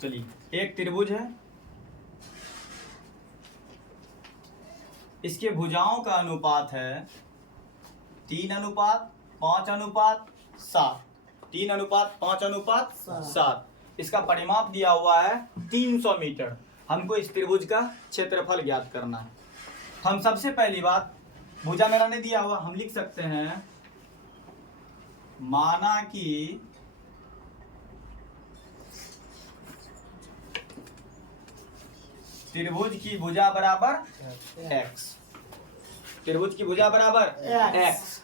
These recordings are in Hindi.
चलिए एक त्रिभुज है, इसके भुजाओं का अनुपात है 3:5:7। 3:5:7। इसका परिमाप दिया हुआ है 300 मीटर। हमको इस त्रिभुज का क्षेत्रफल ज्ञात करना है। हम सबसे पहली बात, भुजा मेरा नहीं दिया हुआ, हम लिख सकते हैं माना कि त्रिभुज की भुजा बराबर x। त्रिभुज की भुजा बराबर x।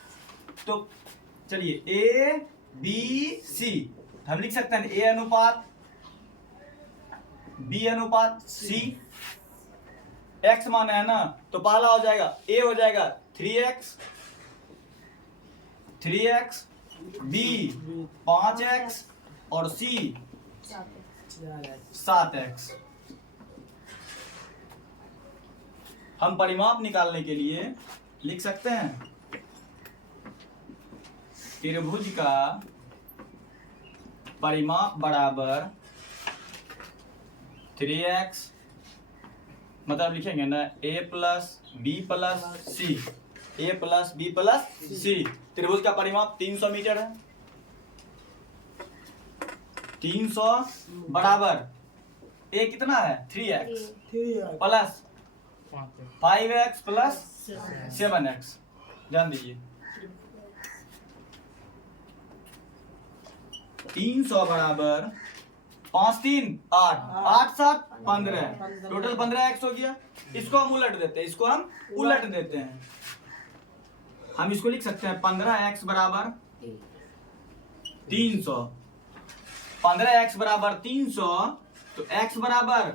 तो चलिए ए बी सी हम लिख सकते हैं a अनुपात b अनुपात c। x माना है ना, तो पहला हो जाएगा a हो जाएगा 3x, b 5x और c 7x। हम परिमाप निकालने के लिए लिख सकते हैं त्रिभुज का परिमाप बराबर 3x, मतलब लिखेंगे ना a plus B plus C, a plus B plus C. त्रिभुज का परिमाप 300 मीटर है। 300 बराबर a कितना है 3x plus 5x plus 7x। ध्यान दीजिए 300 बराबर 5 3 8 8 7 15, टोटल 15x हो गया। इसको हम उलट देते हैं, इसको हम उलट देते हैं। हम इसको लिख सकते हैं 15x बराबर 300। 15x बराबर 300, तो x बराबर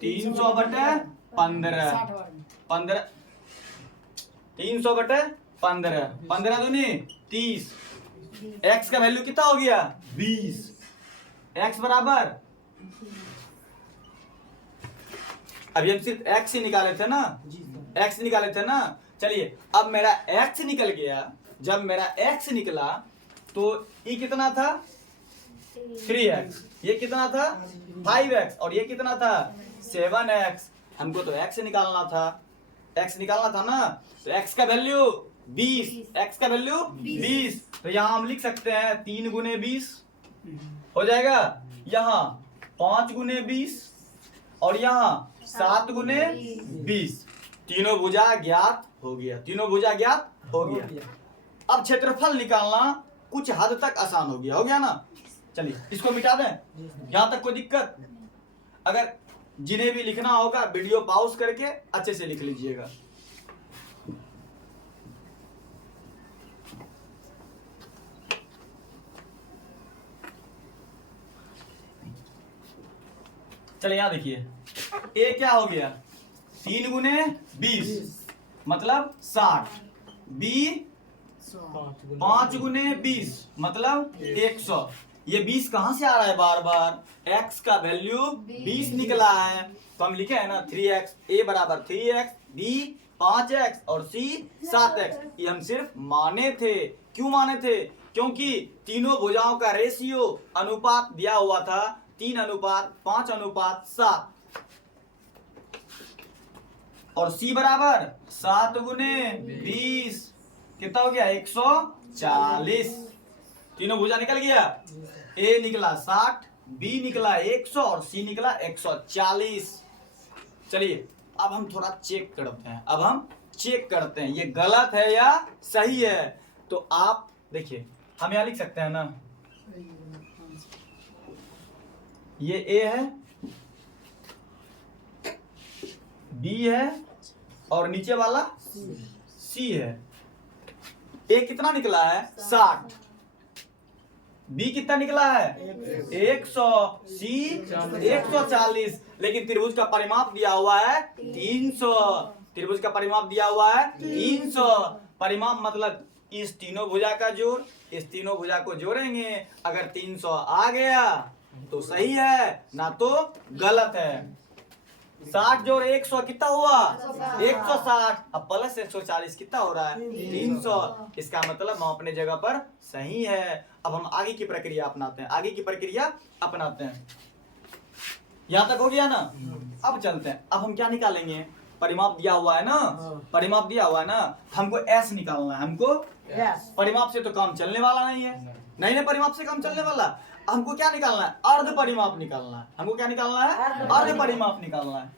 300 बटे 15। 300 बटे 15, 15 दूनी 30। x का वैल्यू कितना हो गया 20। x बराबर, अभी हम सिर्फ x ही निकाले थे ना, x निकाले थे ना। चलिए अब मेरा x निकल गया। जब मेरा x निकला तो ये कितना था 3x, ये कितना था 5x और ये कितना था 7x। हमको तो x निकालना था, x निकालना था ना, तो x का वैल्यू 20, x का वैल्यू 20। तो यहाँ हम लिख सकते हैं 3 गुने 20 हो जाएगा, यहाँ 5 गुने 20 और यहाँ 7 गुने 20। तीनों भुजा ज्ञात हो गया, तीनों भुजा ज्ञात हो गया। अब क्षेत्रफल निकालना कुछ हद तक आसान हो गया ना। चलिए इसको मिटा दें, यहाँ तक कोई दिक्कत? अगर जिन्हें भी लिखना होगा वीडियो पॉज करके अच्छे से लिख लीजिएगा। चलिए यहाँ देखिए ए क्या हो गया 3 गुने 20 मतलब 60, बी 5 गुने 20 मतलब 100। ये 20 कहां से आ रहा है बार बार, x का वैल्यू 20 निकला है, तो हम लिखे हैं ना 3x, a बराबर 3x, b 5x और c 7x। ये हम सिर्फ माने थे। क्यों माने थे? क्योंकि तीनों भुजाओं का रेशियो अनुपात दिया हुआ था 3:5:7 और c बराबर 7 गुने 20 कितना हो गया 140। तीनों भुजा निकल गया, a निकला 60, b निकला 100 और c निकला 140। चलिए अब हम थोड़ा चेक करते हैं, अब हम चेक करते हैं ये गलत है या सही है। तो आप देखिए हम यहाँ लिख सकते हैं ना, ये a है, b है और नीचे वाला c है। a कितना निकला है 60, b कितना निकला है 100, c 140। लेकिन त्रिभुज का परिमाप दिया हुआ है 300। त्रिभुज का परिमाप दिया हुआ है 300। परिमाप मतलब इस तीनों भुजा का जोड़, इस तीनों भुजा को जोड़ेंगे, अगर 300 आ गया तो सही है, ना तो गलत है। 60 जोड़ 100 कितना हुआ 160, अब प्लस 140 कितना हो रहा है 300। इसका मतलब हम अपने जगह पर सही है। अब हम आगे की प्रक्रिया अपनाते हैं, आगे की प्रक्रिया अपनाते हैं। यहाँ तक हो गया ना। अब चलते हैं, अब हम क्या निकालेंगे, परिमाप दिया हुआ है ना, परिमाप दिया हुआ है ना, हमको एस निकालना है, हमको परिमाप से तो काम चलने वाला नहीं है, नहीं ना परिमाप से काम चलने वाला, हमको क्या निकालना है, अर्ध परिमाप निकालना है, हमको क्या निकालना है, अर्ध परिमाप निकालना है।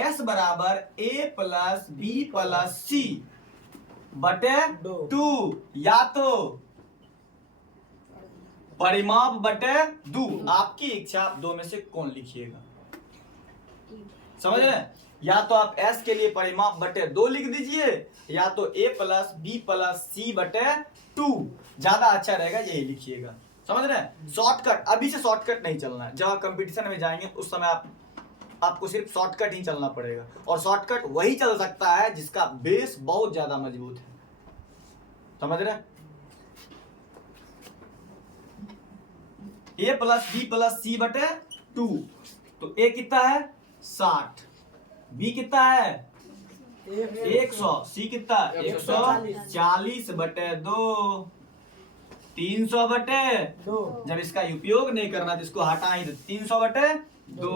एस बराबर A plus B plus C बटे 2, या तो परिमाप बटे 2, आपकी इच्छा, आप दो में से कौन लिखिएगा, समझ रहे हैं। या तो आप s के लिए परिमाप बटे 2 लिख दीजिए, या तो a plus B plus C बटे 2, ज्यादा अच्छा रहेगा, यही लिखिएगा, समझ रहे हैं। शॉर्टकट, अभी से शॉर्टकट नहीं चलना है, जब आप कंपटीशन में जाएंगे उस समय आपको सिर्फ शॉर्टकट ही चलना पड़ेगा, और शॉर्टकट वही चल सकता है जिसका बेस बहुत ज्यादा मजबूत है, समझ रहे हैं। a plus B plus C बटे 2, तो a कितना है 60, b कितना है 100, c कितना 140 बटे 2, 300 बटे 2, जब इसका उपयोग नहीं करना तो इसको हटा ही दो, 300 बटे 2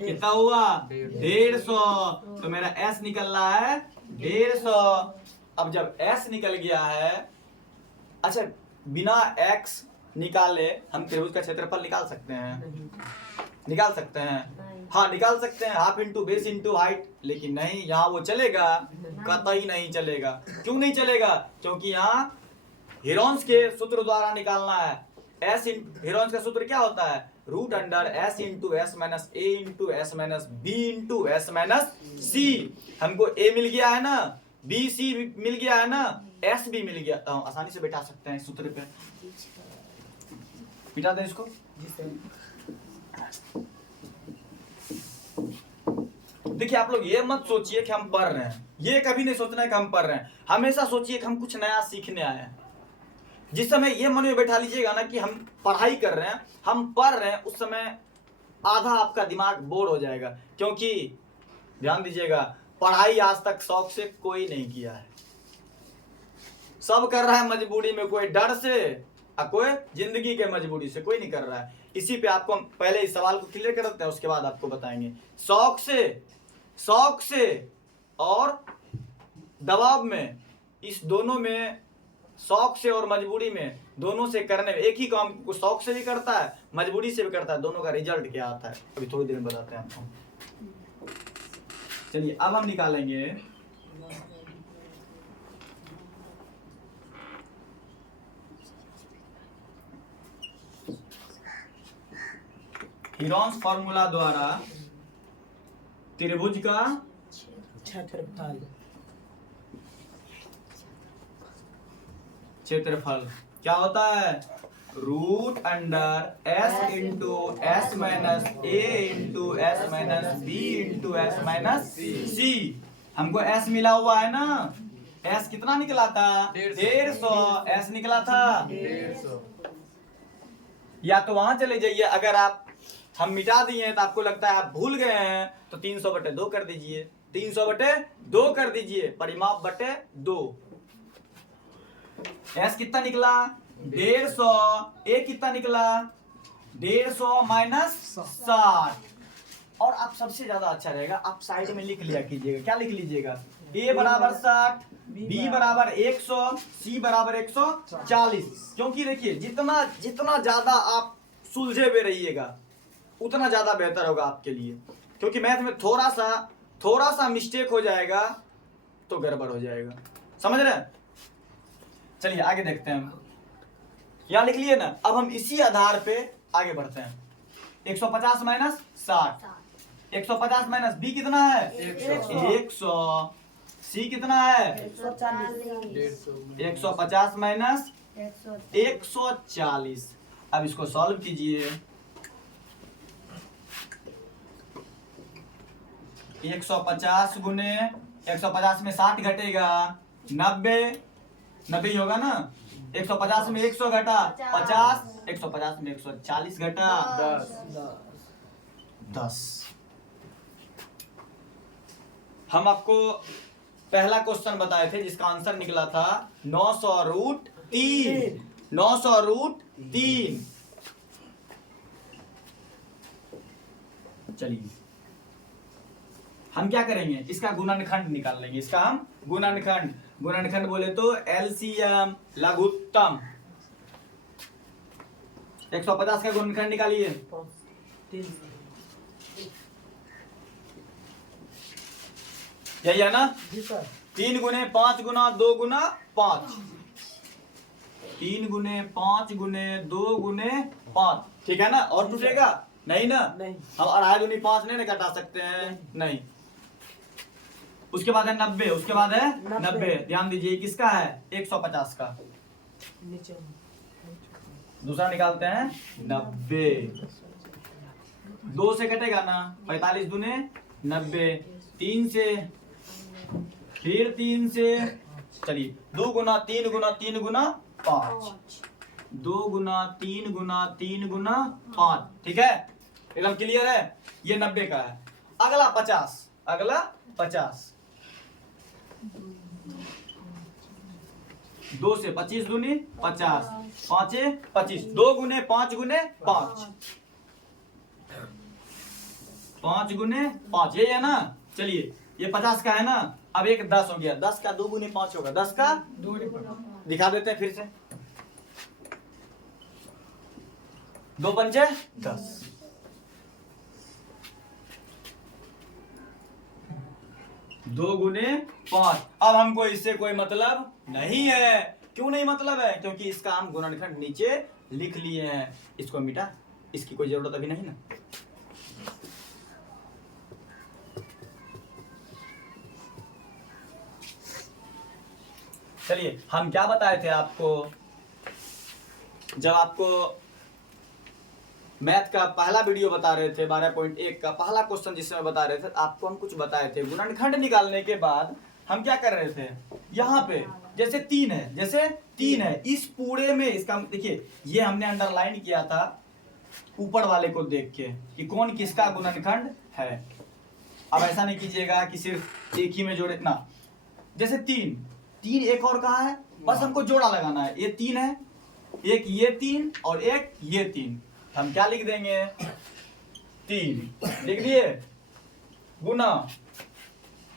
कितना हुआ 150, तो मेरा s निकल रहा है 150। अब जब s निकल गया है, अच्छा बिना x निकाले हम त्रिभुज का क्षेत्रफल निकाल सकते हैं, निकाल सकते हैं, हाँ निकाल सकते हैं, half into base into height, लेकिन नहीं, यहाँ वो चलेगा, कतई नहीं चलेगा। क्यों नहीं चलेगा, क्योंकि यहाँ हीरोन्स के सूत्र द्वारा निकालना है। एस हीरोन्स का सूत्र क्या होता है, root under S into S minus A into S minus B into S minus C. हमको ए मिल गया है ना, बी सी मिल गया है ना, एस भी मिल गया, तो हम आसानी से बैठा सकते हैं इस सूत्र पे, बिठा दें इसको। देखिए आप लोग ये मत सोचिए कि हम पढ़ रहे हैं, ये कभी नहीं सोचना है कि हम पढ़ रहे हैं, हमेशा सोचिए कि हम कुछ नया सीखने आए हैं। जिस समय ये मन में बैठा लीजिएगा ना कि हम पढ़ाई कर रहे हैं, हम पढ़ रहे हैं, उस समय आधा आपका दिमाग बोर हो जाएगा, क्योंकि ध्यान दीजिएगा, पढ़ाई आज तक शौक से कोई नहीं किया है, सब कर रहा है मजबूरी में, कोई डर से, कोई जिंदगी के मजबूरी से, कोई नहीं कर रहा है। इसी पे आपको हम पहले इस सवाल को क्लियर कर देते हैं, उसके बाद आपको बताएंगे। शौक से और दबाव में, इस दोनों में, शौक से और मजबूरी में, दोनों से करने में, एक ही काम को शौक से भी करता है, मजबूरी से भी करता है, दोनों का रिजल्ट क्या आता है अभी थोड़ी देर में बताते हैं आपको। चलिए अब हम निकालेंगे हीरोन्स फॉर्मूला द्वारा त्रिभुज का क्षेत्रफल क्या होता है, root under S into S minus A into S minus B into S minus C. हमको एस मिला हुआ है ना, एस कितना निकला था 150, एस निकला था 150। या तो वहां चले जाइए, अगर आप हम मिटा दिए तो आपको लगता है आप भूल गए हैं, तो 300 बटे 2 कर दीजिए, 300 बटे 2 कर दीजिए, परिमाप बटे 2। एस कितना निकला 150, ए कितना निकला 150 माइनस 60। और आप सबसे ज्यादा अच्छा रहेगा, आप साइड में लिख लिया कीजिएगा, क्या लिख लीजिएगा, ए बराबर 60, बी बराबर 100, सी बराबर 140। क्योंकि देखिए जितना ज्यादा आप सुलझे हुए रहिएगा उतना ज्यादा बेहतर होगा आपके लिए, क्योंकि मैथ में थोड़ा सा मिस्टेक हो जाएगा तो गड़बड़ हो जाएगा, समझ रहे हैं। चलिए आगे देखते हैं, यहां लिख लिए ना। अब हम इसी आधार पे आगे बढ़ते हैं। 150 माइनस 60, 150 माइनस बी कितना है 100, सी कितना है 150 माइनस 140। अब इसको सॉल्व कीजिए, 150 गुने 150 में 60 घटेगा 90 ही होगा ना, 150 में 100 घटा 50, 150 में 140 घटा 10। हम आपको पहला क्वेश्चन बताए थे जिसका आंसर निकला था 900√3, 900√3। चलिए हम क्या करेंगे, इसका गुणनखंड निकाल लेंगे। इसका हम गुणनखंड बोले तो एलसीएम, लघुत्तम। 150 का गुणनखंड निकालिए। यही है ना? जी सर। 3 गुने 5 गुना 2 गुना 5, 3 गुने 5 गुने 2 गुने 5, ठीक है ना? और टूटेगा नहीं ना? नहीं। हम 2.5 दूनी 5 नहीं ना घटा सकते हैं, नहीं। उसके बाद है 90, उसके बाद है 90। ध्यान दीजिए किसका है, 150 का। नीचे दूसरा निकालते हैं 90, 2 से कटेगा ना, 45 दूने 90, 3 से, फिर 3 से, चलिए 2 गुना 3 गुना 3 गुना 5, 2 गुना 3 गुना 3 गुना 5, ठीक है? एकदम क्लियर है? ये 90 का है। अगला 50, अगला 50, 2 से 25 दूनी 50, 5 25, 2 गुने 5 गुने 5, 5 गुने 5, ये है ना? चलिए ये 50 का है ना, अब एक 10 हो गया, 10 का 2 गुने 5 होगा, 10 का 2 दिखा देते हैं फिर से, 2 पंचे 10, 2 गुने 5। अब हमको इससे कोई मतलब नहीं है। क्यों नहीं मतलब है? क्योंकि इसका हम गुणनखंड नीचे लिख लिए हैं। इसको मिटा, इसकी कोई जरूरत अभी नहीं ना। चलिए हम क्या बताए थे आपको, जब आपको मैथ का पहला वीडियो बता रहे थे, 12.1 का पहला क्वेश्चन जिसमें बता रहे थे, आपको हम कुछ बताए थे। गुणनखंड निकालने के बाद हम क्या कर रहे थे, यहाँ पे जैसे 3 है, जैसे 3 है, इस पूरे में इसका देखिए, ये हमने अंडरलाइन किया था ऊपर वाले को देख के कि कौन किसका गुणनखंड है। अब ऐसा नहीं कीजिएगा कि सिर्फ एक ही में जोड़े ना, जैसे 3 एक और कहा है, बस हमको जोड़ा लगाना है। ये 3 है, एक ये 3 और एक ये 3, हम क्या लिख देंगे, 3 लिख दिए, गुना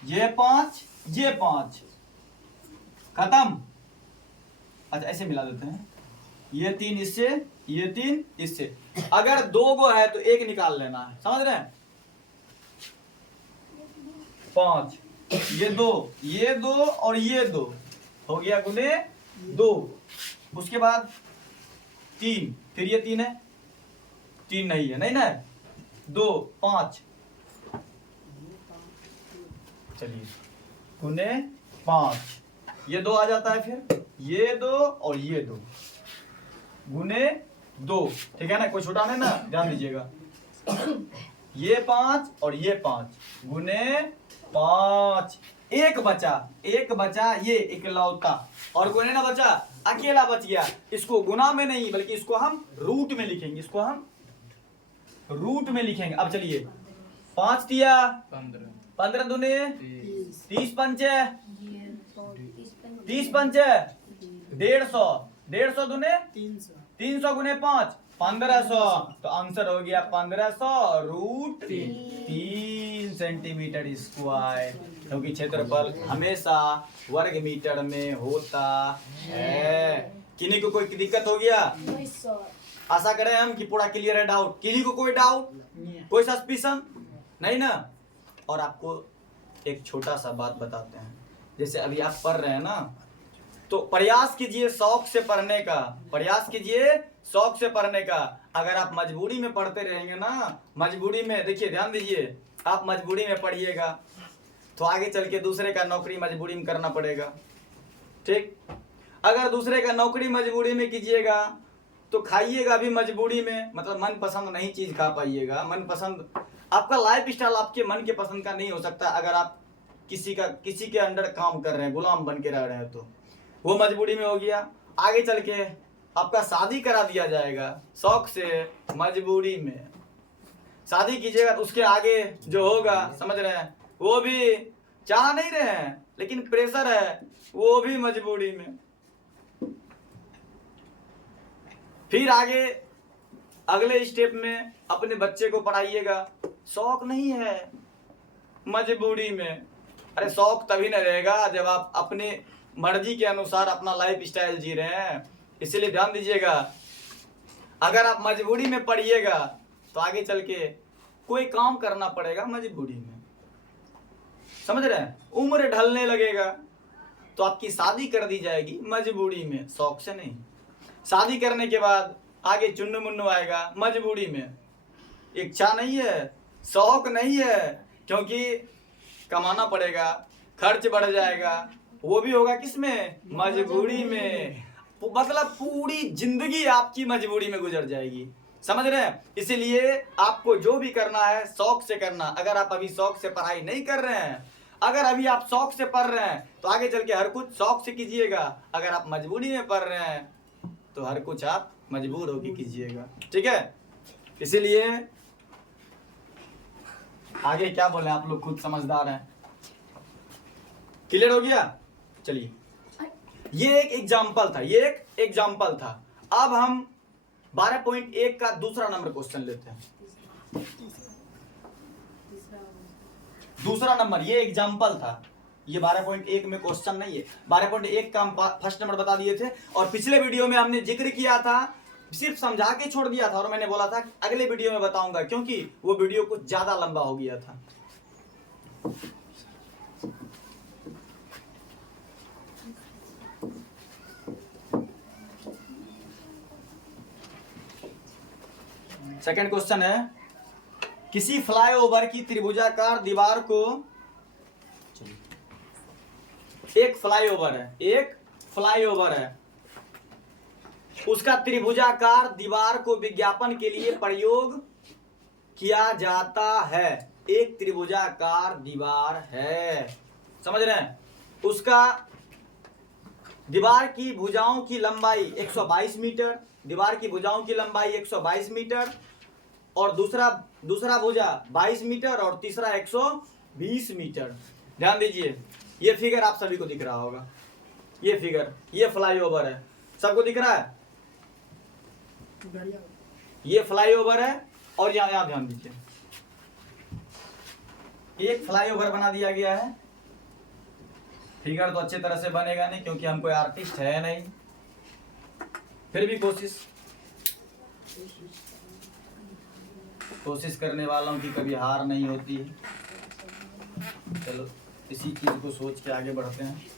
ये 5 ये 5, खत्म। अच्छा ऐसे मिला देते हैं, ये 3 इससे, ये 3 इससे। अगर 2 गो है तो एक निकाल लेना है, समझ रहे हैं? 5 ये 2, ये 2 और ये 2 हो गया गुने 2। उसके बाद 3, फिर ये 3 है, 3 नहीं है, नहीं ना, 2 5, चलिए गुने 5, ये 2 आ जाता है, फिर ये 2 और ये 2 गुने 2, ठीक है ना? कोई छोटा नहीं ना, ध्यान दीजिएगा। ये 5 और ये 5 गुने 5, एक बचा ये इकलौता, और कोई नहीं ना बचा, अकेला बच गया। इसको गुना में नहीं बल्कि इसको हम रूट में लिखेंगे, इसको हम रूट में लिखेंगे। अब चलिए 5 दिया 15 दूने 30 पंचे 30 पंचे 150, 150 दूने 300 गुने 5 1500, तो आंसर हो गया 1500 रूट 3 सेंटीमीटर स्क्वायर, क्योंकि क्षेत्रफल हमेशा वर्ग मीटर में होता है। किन्हीं को कोई दिक्कत हो गया? आशा करें हम कि पूरा क्लियर है डाउट। किन्हीं को कोई डाउट, कोई सस्पिशन नहीं ना? और आपको एक छोटा सा बात बताते हैं, जैसे अभी आप पढ़ रहे हैं ना, तो प्रयास कीजिए शौक से पढ़ने का, प्रयास कीजिए शौक से पढ़ने का। अगर आप मजबूरी में पढ़ते रहेंगे ना, मजबूरी में, देखिए ध्यान दीजिए, आप मजबूरी में पढ़िएगा तो आगे चल के दूसरे का नौकरी मजबूरी में करना पड़ेगा, ठीक? अगर दूसरे का नौकरी मजबूरी में कीजिएगा तो खाइएगा भी मजबूरी में, मतलब मन पसंद नहीं चीज खा पाइएगा। मन पसंद, आपका लाइफ स्टाइल आपके मन के पसंद का नहीं हो सकता। अगर आप किसी के अंडर काम कर रहे हैं, गुलाम बन के रह रहे हैं, तो वो मजबूरी में हो गया। आगे चल के आपका शादी करा दिया जाएगा शौक से, मजबूरी में शादी कीजिएगा, तो उसके आगे जो होगा समझ रहे हैं, वो भी चाह नहीं रहे हैं लेकिन प्रेशर है, वो भी मजबूरी में। फिर आगे अगले स्टेप में अपने बच्चे को पढ़ाइएगा, शौक नहीं है, मजबूरी में। अरे शौक तभी न रहेगा जब आप अपने मर्जी के अनुसार अपना लाइफ स्टाइल जी रहे हैं। इसीलिए ध्यान दीजिएगा, अगर आप मजबूरी में पढ़िएगा तो आगे चल के कोई काम करना पड़ेगा मजबूरी में, समझ रहे हैं। उम्र ढलने लगेगा तो आपकी शादी कर दी जाएगी मजबूरी में, शौक से नहीं। शादी करने के बाद आगे चुन्नू मुन्नू आएगा मजबूरी में, इच्छा नहीं है, शौक नहीं है, क्योंकि कमाना पड़ेगा, खर्च बढ़ जाएगा, वो भी होगा किसमें, मजबूरी में। मतलब पूरी जिंदगी आपकी मजबूरी में गुजर जाएगी, समझ रहे हैं। इसीलिए आपको जो भी करना है शौक से करना। अगर आप अभी शौक से पढ़ाई नहीं कर रहे हैं, अगर अभी आप शौक से पढ़ रहे हैं तो आगे चल के हर कुछ शौक से कीजिएगा। अगर आप मजबूरी में पढ़ रहे हैं तो हर कुछ आप मजबूर होकर कीजिएगा, ठीक है। इसीलिए आगे क्या बोले, आप लोग खुद समझदार हैं। क्लियर हो गया? चलिए, ये एक एग्जाम्पल था, ये एक एग्जाम्पल था। अब हम 12.1 का दूसरा नंबर क्वेश्चन लेते हैं। दूसरा नंबर, ये एग्जाम्पल था, ये 12.1 में क्वेश्चन नहीं है। 12.1 का हम फर्स्ट नंबर बता दिए थे, और पिछले वीडियो में हमने जिक्र किया था, सिर्फ समझा के छोड़ दिया था, और मैंने बोला था अगले वीडियो में बताऊंगा, क्योंकि वो वीडियो कुछ ज्यादा लंबा हो गया था। सेकंड क्वेश्चन है, किसी फ्लाईओवर की त्रिभुजाकार दीवार को, एक फ्लाईओवर है, एक फ्लाईओवर है, उसका त्रिभुजाकार दीवार को विज्ञापन के लिए प्रयोग किया जाता है। एक त्रिभुजाकार दीवार है, समझ रहे हैं। उसका दीवार की भुजाओं की लंबाई 122 मीटर, दीवार की भुजाओं की लंबाई 122 मीटर, और दूसरा भुजा 22 मीटर, और तीसरा 120 मीटर। ध्यान दीजिए, ये फिगर आप सभी को दिख रहा होगा, ये फिगर, ये फ्लाईओवर है, सबको दिख रहा है, ये फ्लाईओवर है। और यहाँ ध्यान दीजिए, एक फ्लाईओवर बना दिया गया है। फिगर तो अच्छे तरह से बनेगा नहीं, क्योंकि हम कोई आर्टिस्ट है नहीं, फिर भी कोशिश करने वालों की कभी हार नहीं होती है। चलो इसी चीज को सोच के आगे बढ़ते हैं।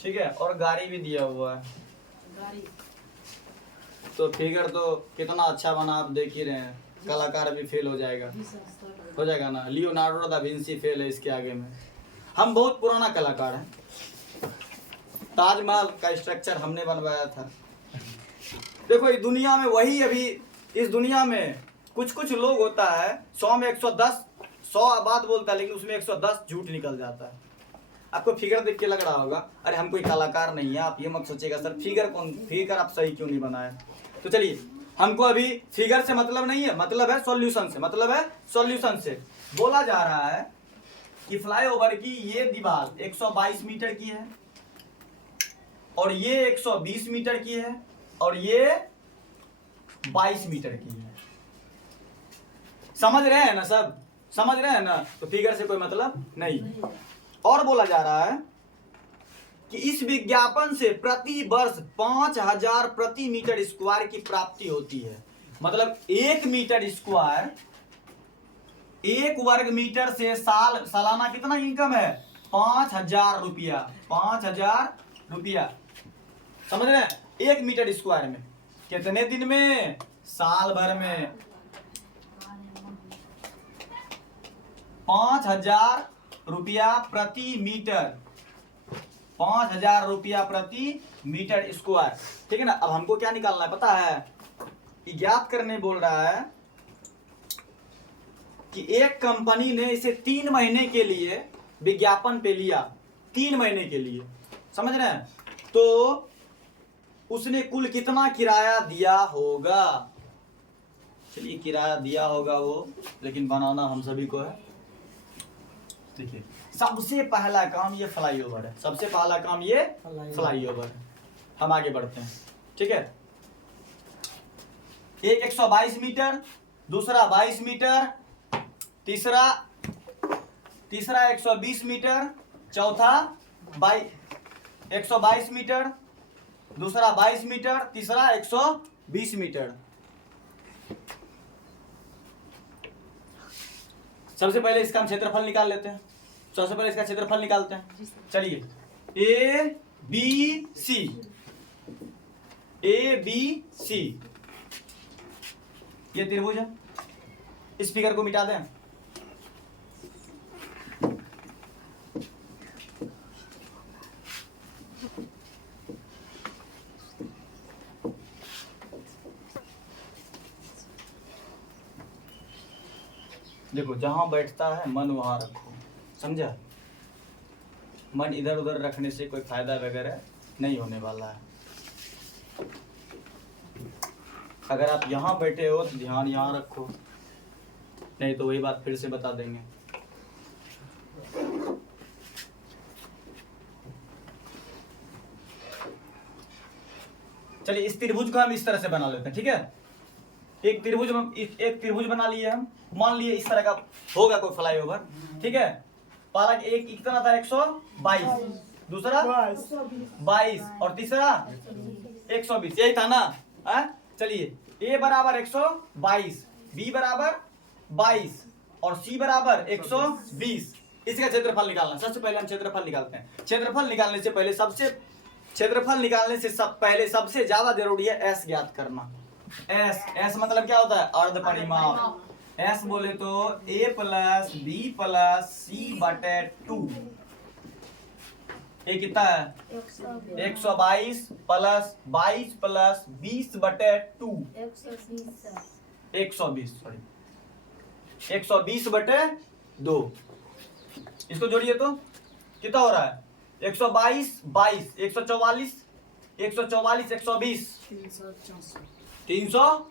ठीक है, और गाड़ी भी दिया हुआ है, गाड़ी। तो फिगर तो कितना अच्छा बना, आप देख ही रहे हैं। कलाकार भी फेल हो जाएगा ना। लियोनार्डो दा विंसी फेल है इसके आगे में। हम बहुत पुराना कलाकार हैं। ताजमहल का स्ट्रक्चर हमने बनवाया था। देखो इस दुनिया में, वही अभी इस दुनिया में कुछ लोग होता है 100 में 110, 100 बात बोलता है, लेकिन उसमें 110 झूठ निकल जाता है। आपको फिगर देख के लग रहा होगा अरे हम कोई कलाकार नहीं है, आप ये मत सोचिएगा सर फिगर आप सही क्यों नहीं बनाए। तो चलिए, हमको अभी फिगर से मतलब नहीं है, मतलब है सॉल्यूशन से। मतलब है सॉल्यूशन से बोला जा रहा है कि फ्लाईओवर की ये दीवार 122 मीटर की है, और ये 120 मीटर की है, और ये 22 मीटर की है। समझ रहे हैं ना सब? समझ रहे हैं ना? तो फिगर से कोई मतलब नहीं। और बोला जा रहा है कि इस विज्ञापन से प्रति वर्ष 5000 प्रति मीटर स्क्वायर की प्राप्ति होती है। मतलब 1 मीटर स्क्वायर, 1 वर्ग मीटर से सालाना कितना इनकम है? 5000 रुपया। 5000 रुपया, समझ रहे हैं? 1 मीटर स्क्वायर में कितने दिन में? साल भर में। 5000 रुपया प्रति मीटर, 5000 रुपया प्रति मीटर स्क्वायर, ठीक है ना। अब हमको क्या निकालना है पता है? ज्ञात करने बोल रहा है कि एक कंपनी ने इसे 3 महीने के लिए विज्ञापन पे लिया, 3 महीने के लिए, समझ रहे हैं, तो उसने कुल कितना किराया दिया होगा। चलिए किराया दिया होगा वो, लेकिन बनाना हम सभी को है। देखिए सबसे पहला काम ये फ्लाईओवर है, सबसे पहला काम ये फ्लाईओवर है। हम आगे बढ़ते हैं, ठीक है। एक 122 मीटर, दूसरा 22 मीटर, तीसरा 120 मीटर, चौथा 122 मीटर, दूसरा 22 मीटर, तीसरा 120 मीटर। सबसे पहले इसका हम क्षेत्रफल निकाल लेते हैं। सबसे पहले इसका क्षेत्रफल निकालते हैं। चलिए ए बी सी, ये त्रिभुज है। इस फिगर को मिटा दें। देखो जहां बैठता है मन वहां रखो, समझा। मन इधर उधर रखने से कोई फायदा वगैरह नहीं होने वाला है। अगर आप यहाँ बैठे हो तो ध्यान यहाँ रखो, नहीं तो वही बात फिर से बता देंगे। चलिए इस त्रिभुज को हम इस तरह से बना लेते हैं, ठीक है। एक त्रिभुज बना लिए हम। मान लिए इस तरह का होगा कोई फ्लाईओवर, ठीक है। पहला एक कितना था 122, दूसरा 22 और तीसरा 120, यही था ना। चलिए ए बराबर 122, बी बराबर 22 और सी बराबर 120। इसका क्षेत्रफल निकालना। सबसे पहले हम क्षेत्रफल निकालते हैं। क्षेत्रफल निकालने से पहले सबसे ज्यादा जरूरी है एस ज्ञात करना। एस मतलब क्या होता है, अर्ध परिमाप। एस बोले तो ए प्लस बी प्लस सी बटे 2। ये कितना है 122 प्लस 22 प्लस 20 बटे 2, 120 बटे 2। इसको जोड़िए तो कितना हो रहा है 122 22 144 144 120 300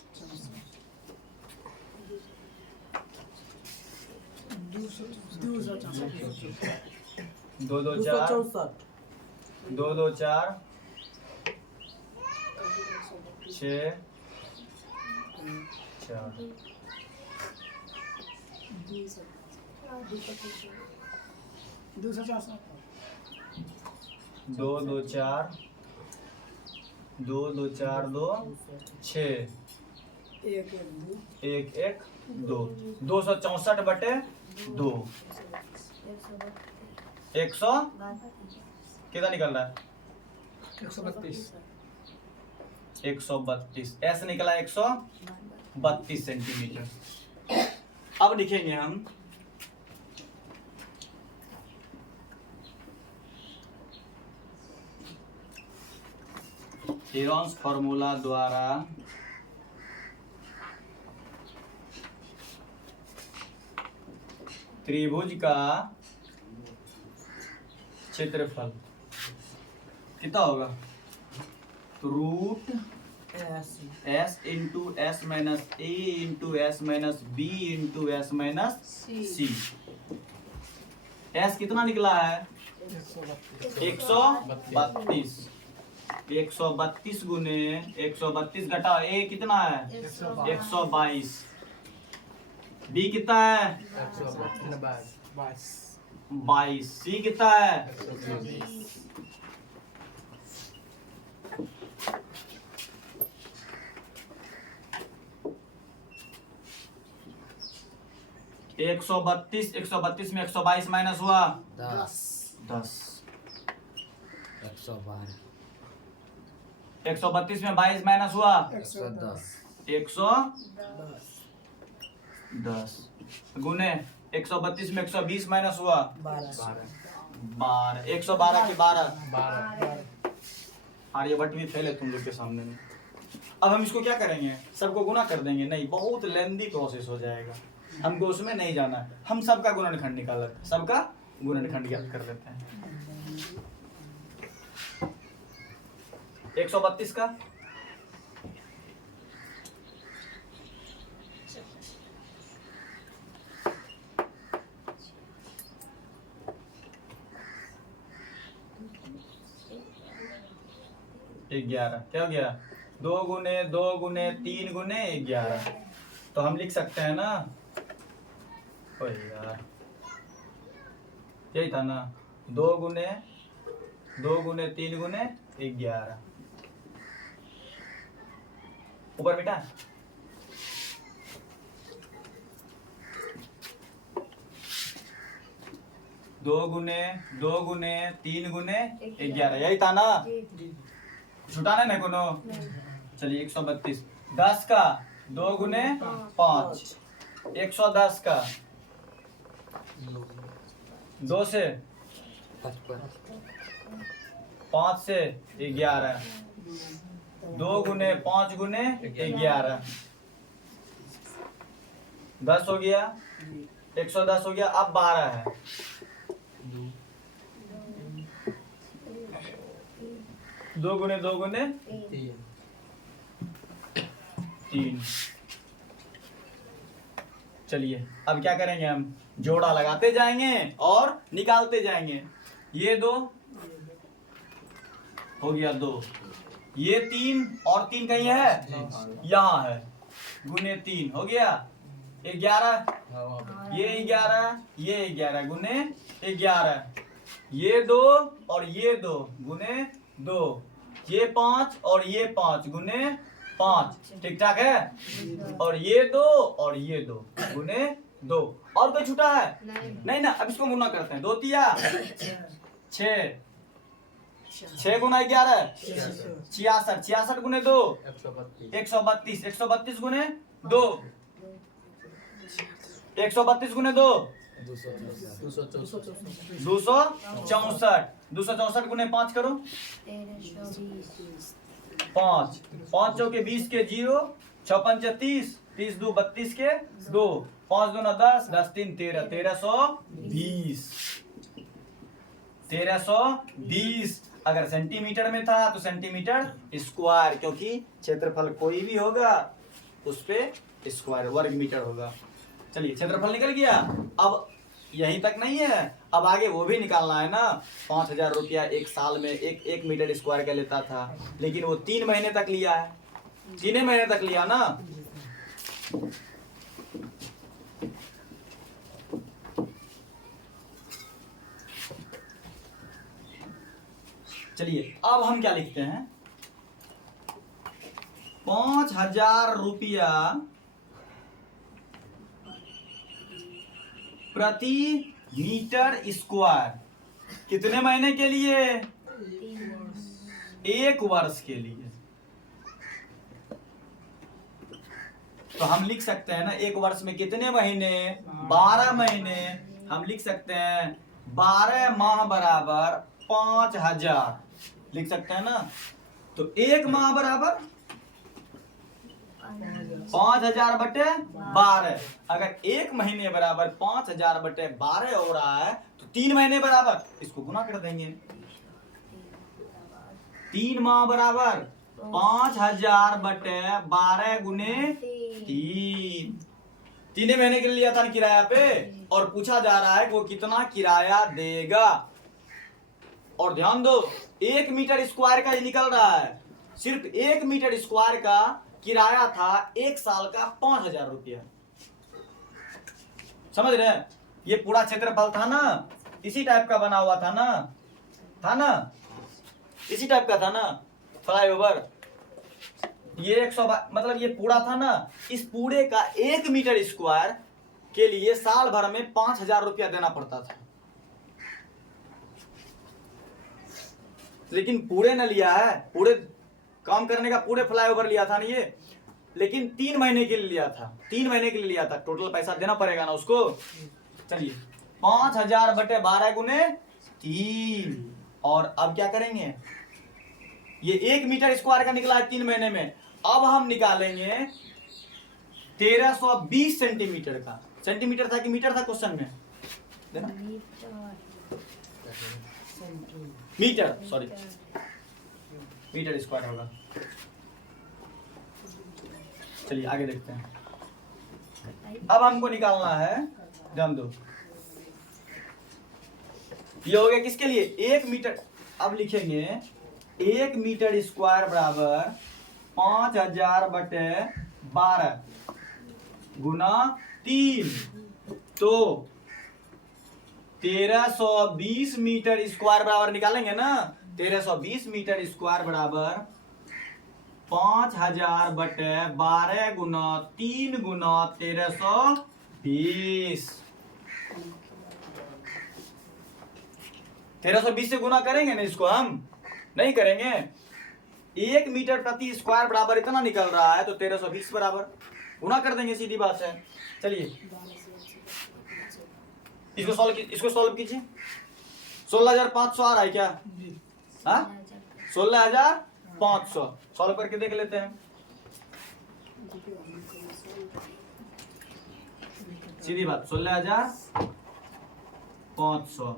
2 2 4 2 2 4 6 4 2 2 4 2 2 4 2 6 1 1 2 264 बटे 2 100 कितना निकल रहा है 132। ऐसे निकला 132 सेंटीमीटर। अब लिखेंगे हम हेरॉन्स फॉर्मूला द्वारा त्रिभुज का क्षेत्रफल कितना होगा, root S into S minus A into S minus B into S minus C. S कितना निकला है 132। 132 गुने 132 घटा ए कितना है 122। बी कितना है 22। सी कितना है 132। 132 में 122 माइनस हुआ 10। 132 में 22 माइनस हुआ 110 गुने 132 में 120 माइनस हुआ 12। 112 की 12। आर्यभट्ट भी फैले तुम लोग के सामने में। अब हम इसको क्या करेंगे, सबको गुना कर देंगे? नहीं, बहुत लेंदी प्रोसेस हो जाएगा। हमको उसमें नहीं जाना है, हम सबका गुणनखंड निकाल लेते हैं, सबका गुणनखंड ज्ञात कर लेते हैं। 132 का ग्यारह क्या हो गया, 2 गुने 2 गुने 3 गुने 11। तो हम लिख सकते हैं ना, ओ यार यही था ना, 2 गुने 3 गुने 11। ऊपर बेटा 2 गुने 3 गुने 11, यही था ना, छुटाना नहीं कोनो। चलिए 132, 10 का 2 गुने 5, 110 का 2 से 5 से 11, 2 गुने 5 गुने 11, 10 हो गया, 110 हो गया। अब 12 है, 2 गुने 2 गुने 3। चलिए अब क्या करेंगे, हम जोड़ा लगाते जाएंगे और निकालते जाएंगे। ये 2 हो गया 2, ये 3 और 3 कहीं है, यहाँ है, गुने 3 हो गया 11, ये 11 गुने 11, ये 2 और ये 2 गुने 2, ये 5 और ये 5 गुने 5, ठीक ठाक है। और ये 2 और ये 2 गुने 2। और कोई छूटा है? नहीं ना। अब इसको गुना करते हैं, 2 तिया 6, 6 गुना 11 66, 66 गुने 2 132, 132 गुने 2 132 गुने 2 264, 264 गुने 5 करो, 5 5 चौके 20 के 0, 6 पंचे 30, 30 2 32 के 2, 5 दूना 10, 10 3 13, 1320, 1320। अगर सेंटीमीटर में था तो सेंटीमीटर स्क्वायर, क्योंकि क्षेत्रफल कोई भी होगा उस पे स्क्वायर वर्ग मीटर होगा। चलिए क्षेत्रफल निकल गया। अब यहीं तक नहीं है, अब आगे वो भी निकालना है ना। 5000 रुपया एक साल में एक मीटर स्क्वायर का लेता था, लेकिन वो 3 महीने तक लिया है, 3 महीने तक लिया ना। चलिए अब हम क्या लिखते हैं, 5000 रुपया प्रति मीटर स्क्वायर कितने महीने के लिए? 1 वर्ष के लिए। तो हम लिख सकते हैं ना, 1 वर्ष में कितने महीने? 12 महीने। हम लिख सकते हैं 12 माह बराबर 5000, लिख सकते हैं ना। तो 1 माह बराबर 5000 बटे 12। अगर 1 महीने बराबर 5000 बटे 12 हो रहा है तो 3 महीने बराबर, इसको गुना कर देंगे, 3 माह बराबर 5000 बटे 12 गुने 3। 3 महीने के लिए लिया था ना किराया पे, और पूछा जा रहा है कि वो कितना किराया देगा। और ध्यान दो, 1 मीटर स्क्वायर का ये निकल रहा है, सिर्फ 1 मीटर स्क्वायर का किराया था 1 साल का 5000 रुपया। समझ रहे हैं? ये पूरा क्षेत्रफल था ना, इसी टाइप का बना हुआ था ना, इसी टाइप का था ना फ्लाईओवर। ये 100 मतलब ये पूरा था ना, इस पूरे का 1 मीटर स्क्वायर के लिए साल भर में 5000 रुपया देना पड़ता था। लेकिन पूरे न लिया है, पूरे काम करने का पूरे फ्लाईओवर लिया था ना ये, लेकिन 3 महीने के लिए लिया था, 3 महीने के लिए लिया था। टोटल पैसा देना पड़ेगा ना उसको। चलिए 5000 बटे 12 गुने 3। और अब क्या करेंगे, ये 1 मीटर स्क्वायर का निकला है 3 महीने में। अब हम निकालेंगे 1320 सेंटीमीटर का। सेंटीमीटर था कि मीटर था क्वेश्चन में? देना मीटर, सॉरी मीटर स्क्वायर होगा। चलिए आगे देखते हैं। अब हमको निकालना है, ध्यान दो, ये हो गया किसके लिए? 1 मीटर। अब लिखेंगे 1 मीटर स्क्वायर बराबर 5000/12 गुना 3, तो 1320 मीटर स्क्वायर बराबर निकालेंगे ना। 1320 मीटर स्क्वायर बराबर 5000/12 गुना 3 गुना 1320। 1320 से गुना करेंगे ना इसको, हम नहीं करेंगे। 1 मीटर प्रति स्क्वायर बराबर इतना निकल रहा है, तो 1320 बराबर गुना कर देंगे, सीधी बात है। चलिए इसको सॉल्व कीजिए। 16500 आ रहा है क्या? हाँ 16500 सॉल्व करके देख लेते हैं। सीधी बात 16500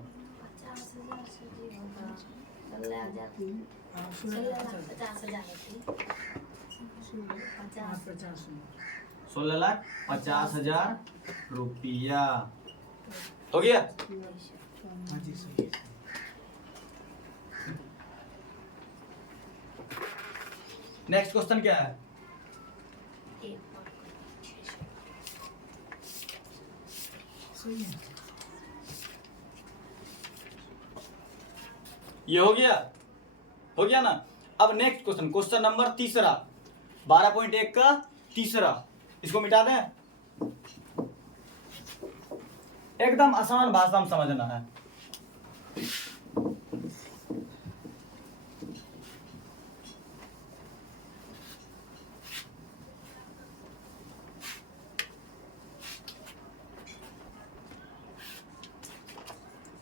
16,50,000 रुपया हो गया। नेक्स्ट क्वेश्चन क्या है? ये हो गया ना। अब नेक्स्ट क्वेश्चन, क्वेश्चन नंबर तीसरा, 12.1 का तीसरा, इसको मिटा दें। एकदम आसान भाषा में समझना है।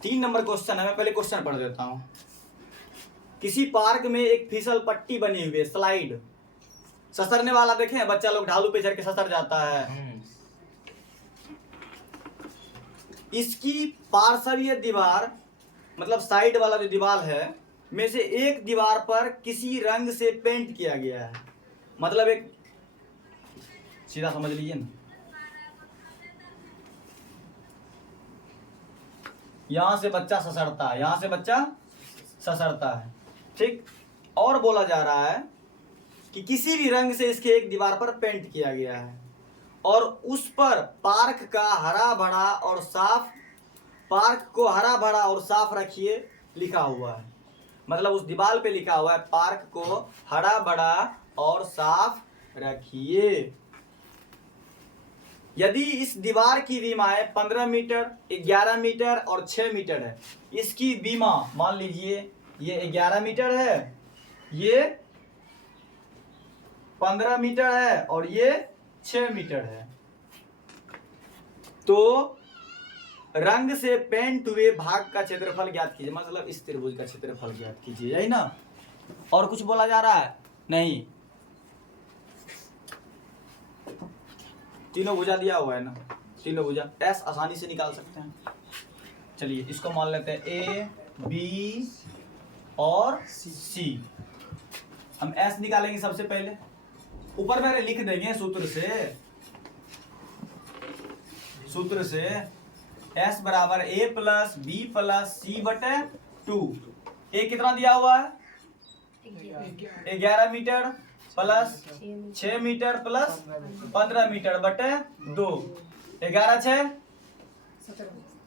तीन नंबर क्वेश्चन है, मैं पहले क्वेश्चन पढ़ देता हूं। किसी पार्क में एक फिसल पट्टी बनी हुई है, स्लाइड, ससरने वाला देखे बच्चा लोग ढालू पे चढ़ के ससर जाता है। इसकी पार्श्वीय दीवार, मतलब साइड वाला जो दीवार है, में से एक दीवार पर किसी रंग से पेंट किया गया है। मतलब एक, सीधा समझ लीजिए ना, यहां से बच्चा ससरता है, यहां से बच्चा ससरता है, ठीक। और बोला जा रहा है कि किसी भी रंग से इसके एक दीवार पर पेंट किया गया है और उस पर पार्क का हरा भरा और साफ, पार्क को हरा भरा और साफ रखिए लिखा हुआ है। मतलब उस दीवार पे लिखा हुआ है पार्क को हरा भरा और साफ रखिए। यदि इस दीवार की विमाएं 15 मीटर, 11 मीटर और 6 मीटर है, इसकी विमा मान लीजिए ये 11 मीटर है, ये 15 मीटर है और ये 6 मीटर है, तो रंग से पेंट हुए भाग का क्षेत्रफल ज्ञात कीजिए। मतलब इस त्रिभुज का क्षेत्रफल ज्ञात कीजिए, यही ना। और कुछ बोला जा रहा है? नहीं, तीनों भुजा दिया हुआ है ना, तीनों भुजा एस आसानी से निकाल सकते हैं। चलिए इसको मान लेते हैं ए, बी और सी। हम एस निकालेंगे सबसे पहले, ऊपर मेरे लिख देंगे सूत्र से एस बराबर A plus B plus C बटे 2। ए कितना दिया हुआ है? 11 metre plus 6 metre plus 15 metre बटे 2। 11 6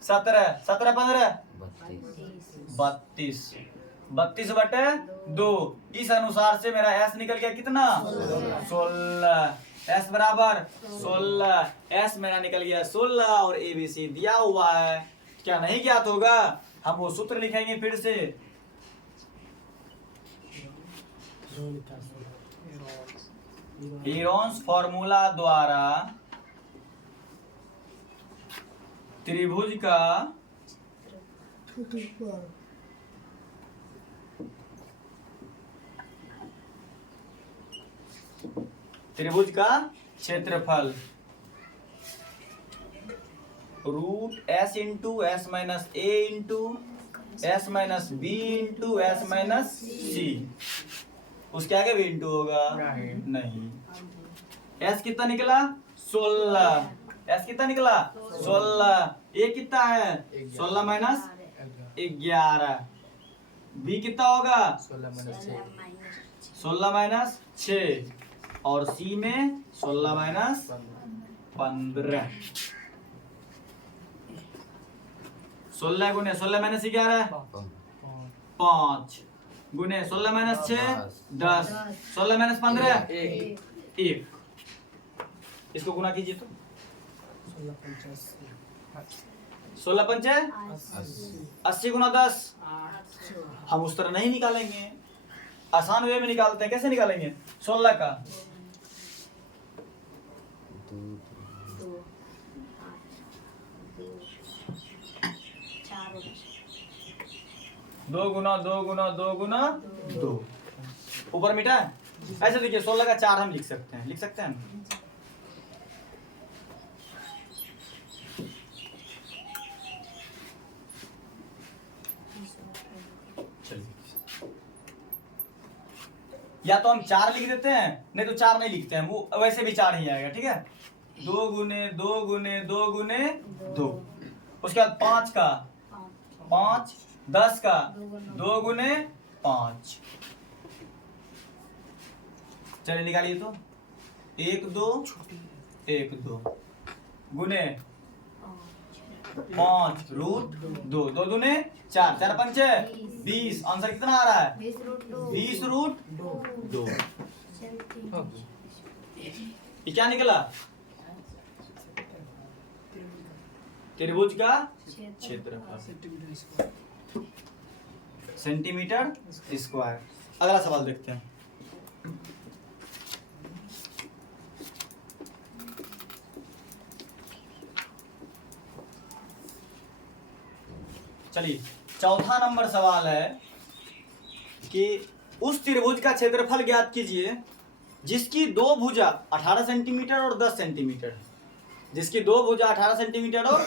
17, 17 15 32, 32 बटे 2। इस अनुसार से मेरा एस निकल गया कितना? 16। एस बराबर 16, एस मेरा निकल गया 16 और ए बी सी दिया हुआ है। क्या नहीं ज्ञात होगा? हम वो सूत्र लिखेंगे फिर से। हेरोन्स फॉर्मूला द्वारा त्रिभुज का क्षेत्रफल root S into S minus A into S minus B into S minus C. उसके आगे भी इंटू होगा नहीं। एस कितना निकला 16। एस कितना निकला 16। ए कितना है 16 माइनस 11। बी कितना होगा 16 माइनस 6 और सी में 16 माइनस 15। 16 गुने 16 माइनस 11 5 गुने 16 माइनस 6 10 16 माइनस 15 1। इसको गुना कीजिए तो 16 पंचे 80 गुना 10। हम उस तरह नहीं निकालेंगे, आसान वे में निकालते हैं। कैसे निकालेंगे 16 का 2 गुना 2 गुना 2 गुना 2 ऊपर मिटा है। ऐसे देखिए 16 का 4 हम लिख सकते हैं, लिख सकते हैं। या तो हम 4 लिख देते हैं, नहीं तो 4 नहीं लिखते हैं, वो वैसे भी 4 ही आएगा। ठीक है 2 गुने 2 गुने 2 गुने 2। उसके बाद 5 का 5 10 का 2 गुने 5। चलिए निकालिए तो 1 2 1 2 गुने 5 रूट 2 2 दूने 4 4 पंचे 20। आंसर कितना आ रहा है 20 रूट 2। ये क्या निकला त्रिभुज का क्षेत्रफल सेंटीमीटर स्क्वायर। अगला सवाल देखते हैं। चलिए चौथा नंबर सवाल है कि उस त्रिभुज का क्षेत्रफल ज्ञात कीजिए जिसकी दो भुजा 18 सेंटीमीटर और 10 सेंटीमीटर। जिसकी दो भुजा 18 सेंटीमीटर और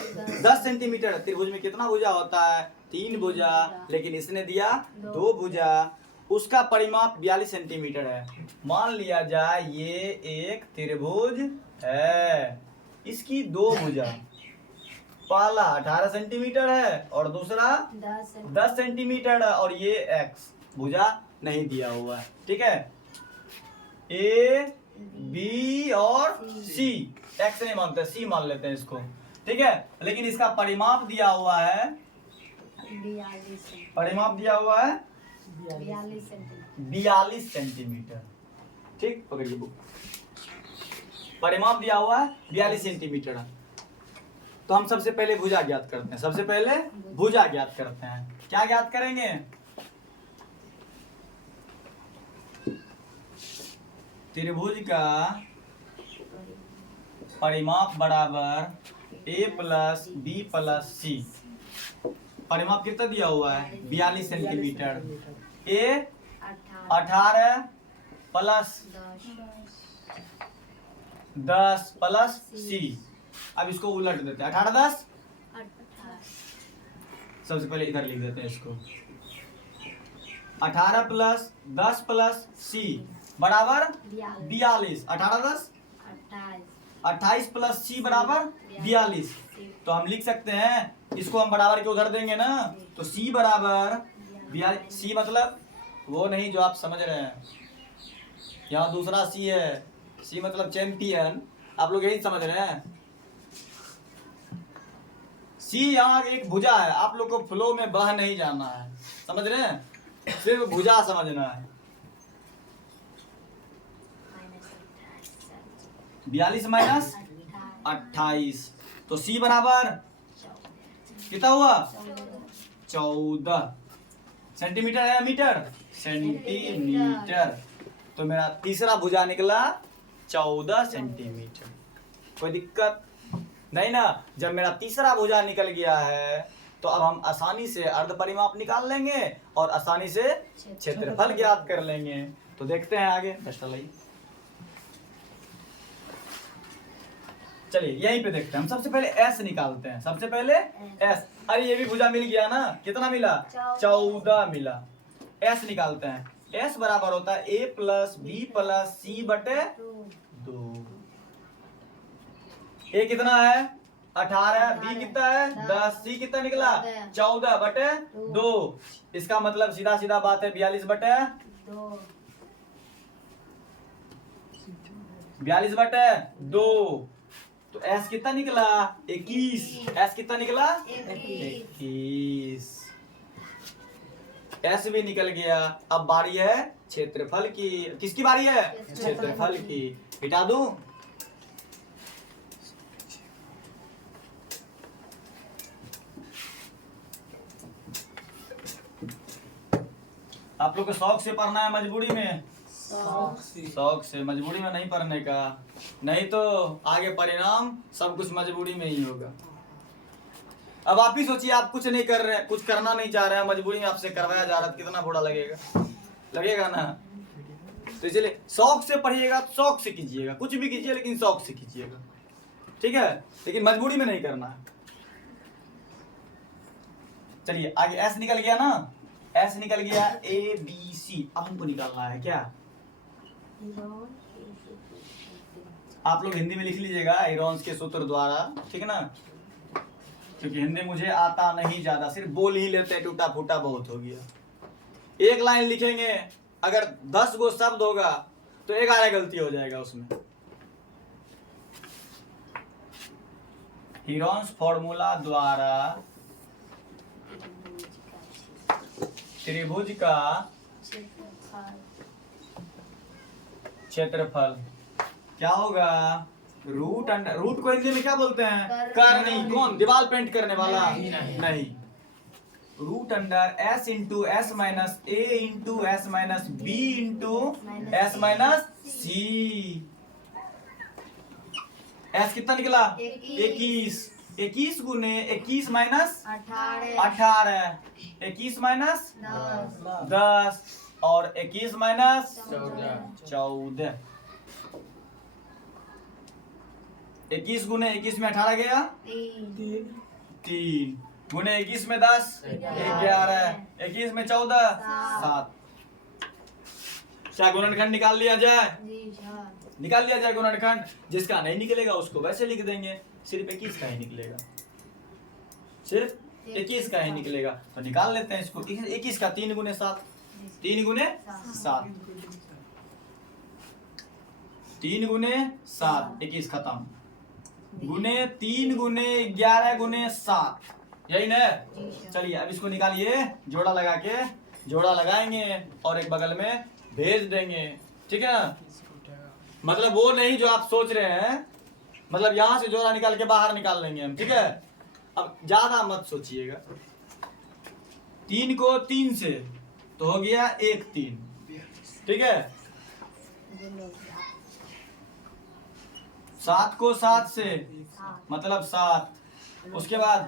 10 सेंटीमीटर। त्रिभुज में कितना भुजा होता है 3 भुजा, लेकिन इसने दिया 2 भुजा। उसका परिमाप 42 सेंटीमीटर है। मान लिया जाए ये एक त्रिभुज है, इसकी दो भुजा, पहला 18 सेंटीमीटर है और दूसरा 10 सेंटीमीटर है, और ये एक्स भुजा नहीं दिया हुआ है। ठीक है ए बी और सी, एक्स नहीं मानते सी मान लेते हैं इसको। ठीक है लेकिन इसका परिमाप दिया हुआ है 42 सेंटीमीटर। ठीक पकड़िए बुक। परिमाप दिया हुआ है 42 सेंटीमीटर। तो हम सबसे पहले भुजा ज्ञात करते हैं। सबसे पहले भुजा ज्ञात करते हैं। क्या ज्ञात करेंगे त्रिभुज का परिमाप बराबर ए प्लस बी प्लस सी। परिमाप कितना दिया हुआ है 42 सेंटीमीटर। ए 18 प्लस 10 प्लस सी। अब इसको उलट देते हैं 18 10। सबसे पहले इधर लिख देते हैं इसको 18 प्लस 10 प्लस सी बराबर 42। 18 10 28 प्लस सी बराबर 42। तो हम लिख सकते हैं इसको हम बराबर के उधर देंगे ना, तो सी बराबर 42। सी मतलब वो नहीं जो आप समझ रहे हैं, यहाँ दूसरा सी है। सी मतलब चैंपियन, आप लोग यही समझ रहे हैं। सी यहाँ एक भुजा है, आप लोग को फ्लो में बह नहीं जाना है, समझ रहे हैं, सिर्फ भुजा समझना है। 42 माइनस 28, तो सी बराबर कितना हुआ 14 सेंटीमीटर है या मीटर सेंटीमीटर। तो मेरा तीसरा भुजा निकला 14 सेंटीमीटर। कोई दिक्कत नहीं ना। जब मेरा तीसरा भुजा निकल गया है तो अब हम आसानी से अर्ध परिमाप निकाल लेंगे और आसानी से क्षेत्रफल ज्ञात कर लेंगे। तो देखते हैं आगे। चलिए यहीं पे देखते हैं हम। सबसे पहले एस निकालते हैं, सबसे पहले एस। अरे ये भी भुजा मिल गया ना, कितना मिला? 14 मिला। एस निकालते हैं। एस बराबर होता है ए प्लस बी प्लस सी बटे 2। ए कितना है? 18, बी कितना है? 10, सी कितना निकला? 14 बटे 2। इसका मतलब सीधा सीधा बात है 42 बटे 2। तो एस कितना निकला? 21। एस कितना निकला? 21। एस भी निकल गया। अब बारी है क्षेत्रफल की। किसकी बारी है? क्षेत्रफल की। मिटा दूं? आप लोग को शौक से पढ़ना है मजबूरी में? शौक से, मजबूरी में नहीं पढ़ने का, नहीं तो आगे परिणाम सब कुछ मजबूरी में ही होगा। अब आप ही सोचिए, आप कुछ नहीं कर रहे हैं, कुछ करना नहीं चाह रहे हैं, मजबूरी में आपसे करवाया जा रहा है, कितना बुरा लगेगा? लगेगा ना? तो इसलिए शौक से पढ़िएगा, शौक से कीजिएगा, कुछ भी कीजिए लेकिन शौक से कीजिएगा, ठीक है? लेकिन मजबूरी में नहीं करना है। चलिए आगे एस निकल गया ना, एस निकल गया। ए बी सी अब हमको निकालना है क्या? आप लोग हिंदी में लिख लीजिएगा एरोन्स के सूत्र द्वारा, ठीक है ना? क्योंकि हिंदी मुझे आता नहीं ज्यादा, सिर्फ बोल ही लेते, टूटा फूटा बहुत हो गया। एक लाइन लिखेंगे, अगर 10 गो शब्द होगा तो 11 गलती हो जाएगा उसमें। एरोन्स फॉर्मूला द्वारा त्रिभुज का क्षेत्रफल क्या होगा? रूट अंडर, रूट को हिंदी में क्या बोलते हैं? करनी। कौन? दीवार पेंट करने वाला? नहीं। Root under S into S minus A into S minus B into S minus C. S कितना निकला? 21। 21 गुने 21 माइनस 18, 21 माइनस 10 और 21 माइनस 14। 21 गुने 21 में 18 गया 3 गुने 21 में 10 11, 21 में 14 7। क्या गुणनखंड निकाल लिया जाए? निकाल लिया जाए गुणनखंड। जिसका नहीं निकलेगा उसको वैसे लिख देंगे, सिर्फ 21 का ही निकलेगा, सिर्फ 21 का ही निकलेगा। तो निकाल लेते हैं इसको। 21 का 3 गुने 7, 3 गुने 7, 3 गुने 7, 21 खत्म। गुने 3 गुने 11 गुने 7, यही ना? चलिए अब इसको निकालिए, जोड़ा लगा के, जोड़ा लगाएंगे और एक बगल में भेज देंगे, ठीक है ना? मतलब वो नहीं जो आप सोच रहे हैं, मतलब यहां से जोड़ा निकाल के बाहर निकाल लेंगे हम, ठीक है? अब ज्यादा मत सोचिएगा। 3 को 3 से तो हो गया 1 3, ठीक है? 7 को 7 से मतलब 7, उसके बाद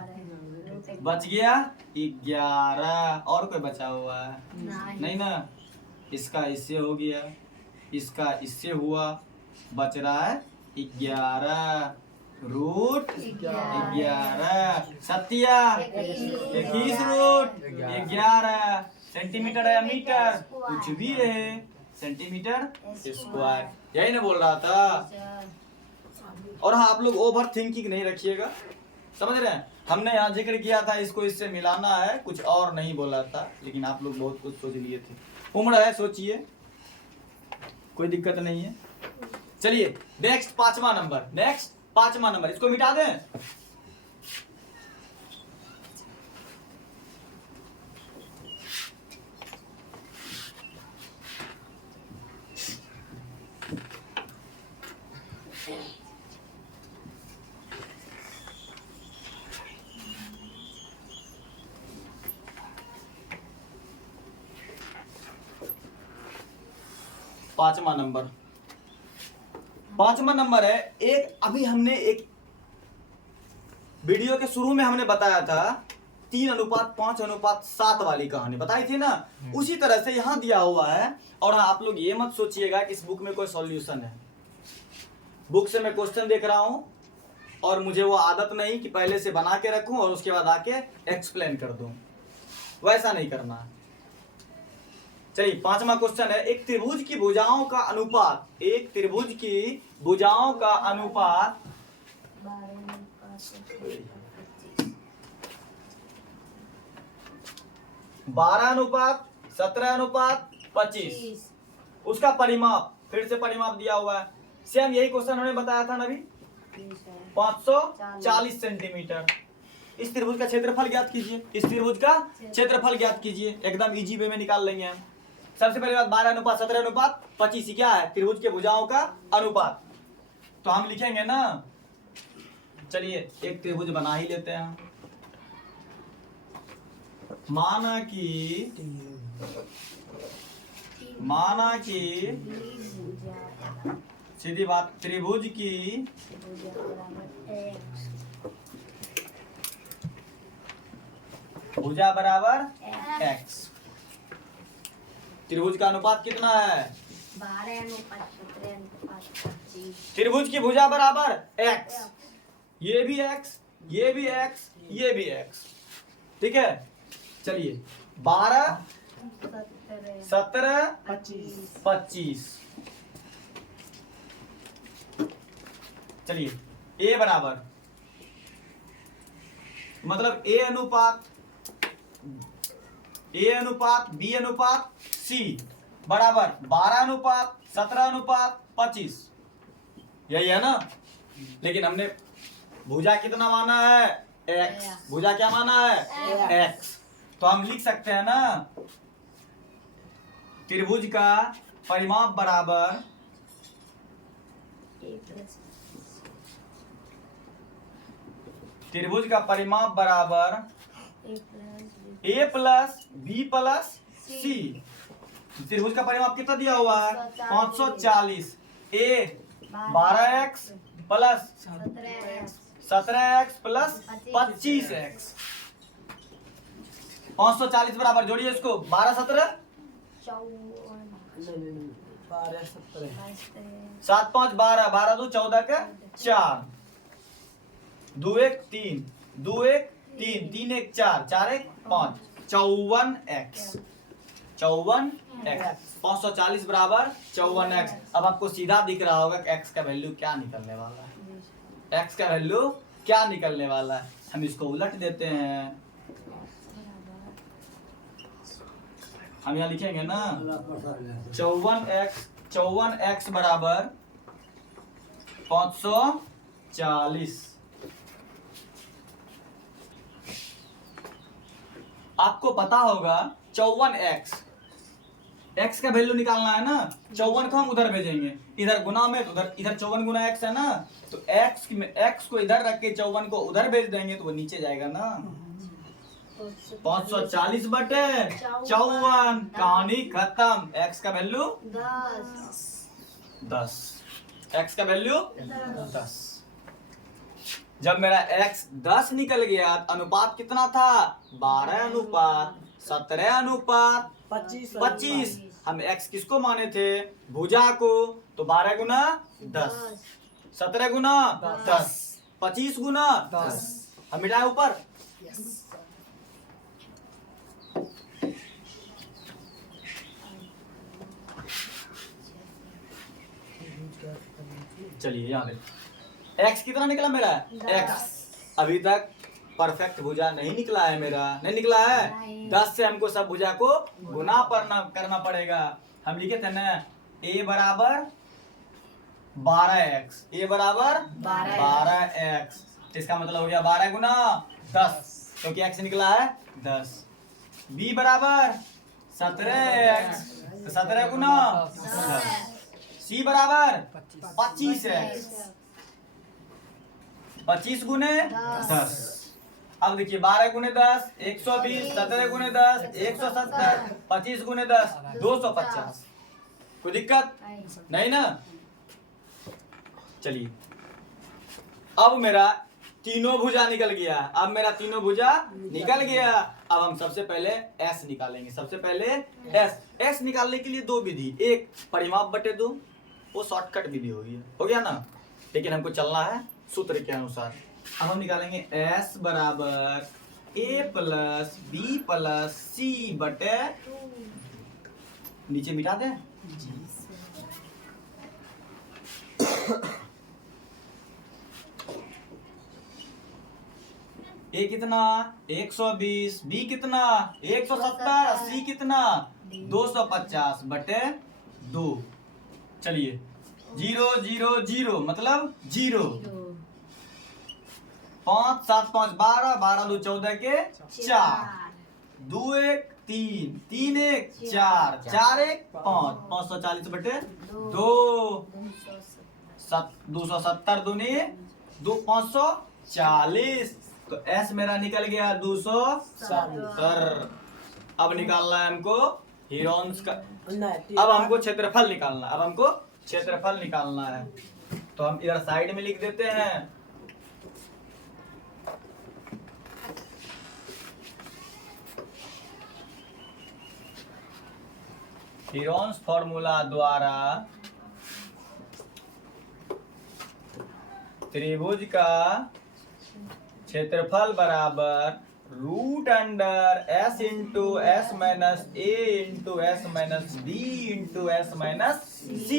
बच गया 11। और कोई बचा हुआ है? नहीं ना? इसका इससे हो गया, इसका इससे हुआ, बच रहा है 11 रूट 11 सत्या 21 रूट 11 सेंटीमीटर या मीटर, कुछ भी रहे, सेंटीमीटर स्क्वायर। यही ना बोल रहा था? और हाँ, आप लोग ओवर थिंकिंग नहीं रखिएगा, समझ रहे हैं? हमने यहाँ जिक्र किया था इसको इससे मिलाना है, कुछ और नहीं बोला था, लेकिन आप लोग बहुत कुछ सोच लिए थे। उम्र है, सोचिए, कोई दिक्कत नहीं है। चलिए नेक्स्ट 5वां नंबर, नेक्स्ट 5वां नंबर, इसको मिटा दें। पांचवा नंबर है एक, अभी हमने एक वीडियो के शुरू में हमने बताया था 3:5:7 वाली कहानी बताई थी ना, उसी तरह से यहां दिया हुआ है। और हाँ, आप लोग ये मत सोचिएगा कि इस बुक में कोई सॉल्यूशन है। बुक से मैं क्वेश्चन देख रहा हूं, और मुझे वो आदत नहीं कि पहले से बना के रखूं और उसके बाद आके एक्सप्लेन कर दूं, वैसा नहीं करना है। चलिए 5वां क्वेश्चन है, एक त्रिभुज की भुजाओं का अनुपात, एक त्रिभुज की भुजाओं का अनुपात 12:17:25, उसका परिमाप, फिर से परिमाप दिया हुआ है, सेम यही क्वेश्चन हमने बताया था ना अभी, 540 सेंटीमीटर। इस त्रिभुज का क्षेत्रफल ज्ञात कीजिए, इस त्रिभुज का क्षेत्रफल ज्ञात कीजिए, एकदम इजी वे में निकाल लेंगे हम। सबसे पहली बात 12:17:25 क्या है, त्रिभुज के भुजाओं का अनुपात। तो हम लिखेंगे ना, चलिए एक त्रिभुज बना ही लेते हैं। माना कि सीधी बात, त्रिभुज की भुजा बराबर x। त्रिभुज का अनुपात कितना है, 12:17:25। त्रिभुज की भुजा बराबर x, ये भी x, ये भी x, ये भी x, ठीक है। चलिए 12:17:25, चलिए a बराबर, मतलब a अनुपात b अनुपात c बराबर 12:17:25, यही है ना। लेकिन हमने भुजा कितना माना है, x, भुजा क्या माना है, x। तो हम लिख सकते हैं ना, त्रिभुज का परिमाप बराबर त्रिभुज का परिमाप बराबर a plus b plus c। त्रिभुज का परिमाप कितना दिया हुआ है, 540, a 12x plus 17x plus 25x, 540 बराबर, जोड़िए इसको, 12:17 7 5 12, 12 2 14 के 4, 2 1 3, 2 1 3, 3 1 4, 4 1 5, 54x, 540 बराबर 54x। अब आपको सीधा दिख रहा होगा कि x का वैल्यू क्या निकलने वाला है, x का वैल्यू क्या निकलने वाला है। हम इसको उलट देते हैं, हम यहाँ लिखेंगे ना 54x बराबर 540। आपको पता होगा 54x, x का वैल्यू निकालना है ना, 54 को हम उधर भेजेंगे, इधर गुना में, तो उधर, इधर 54 गुना x है ना, तो x को इधर रख के 54 को उधर भेज देंगे तो वो नीचे जाएगा ना। 540 बटे 54, कहानी खत्म। x का वैल्यू 10, x का वैल्यू 10। जब मेरा x 10 निकल गया, अनुपात कितना था, 12:17:25। हम x किसको माने थे, भुजा को, तो 12 गुना 10, 17 गुना 10, 25 गुना 10, हम मिटाए ऊपर। चलिए यहाँ पे x कितना निकला मेरा, x अभी तक परफेक्ट भुजा नहीं निकला है मेरा, नहीं निकला है। 10 से हमको सब भुजा को गुना करना पड़ेगा। हम लिखे थे ना, a बराबर 12x, a बराबर 12x, तो इसका मतलब हो गया 12 गुना 10, क्योंकि x निकला है 10। b बराबर 17x, तो 17 गुना 10। c बराबर 25x, 25 गुने 10। अब देखिए 12 गुने 10 120, 17 गुने 10 170, 25 गुने 10 250। कोई दिक्कत नहीं ना। चलिए अब मेरा तीनों भुजा निकल गया, अब मेरा तीनों भुजा निकल गया। अब हम सबसे पहले s निकालेंगे, सबसे पहले s निकालने के लिए दो विधि, एक परिमाप बटे 2, वो शॉर्टकट विधि हो गया ना, लेकिन हमको चलना है सूत्र के अनुसार। अब हम निकालेंगे S बराबर A plus B plus C बटे, नीचे मिटा दें। A कितना 120, B कितना 170, C कितना 250 बटे 2। चलिए 0 0 0 मतलब 0। 5 7 5 12, 12 2 14 के 4, 2 1 3, 3 1 4, 4 1 5, 540 बटे 2, 270 दूनी 540। तो S मेरा निकल गया 270। अब निकालना है हमको हीरोन्स का, अब हमको क्षेत्रफल निकालना, अब हमको क्षेत्रफल निकालना है। तो हम इधर साइड में लिख देते हैं। हीरोन्स फॉर्मूला द्वारा त्रिभुज का क्षेत्रफल बराबर root under S into S minus A into S minus B into S minus C।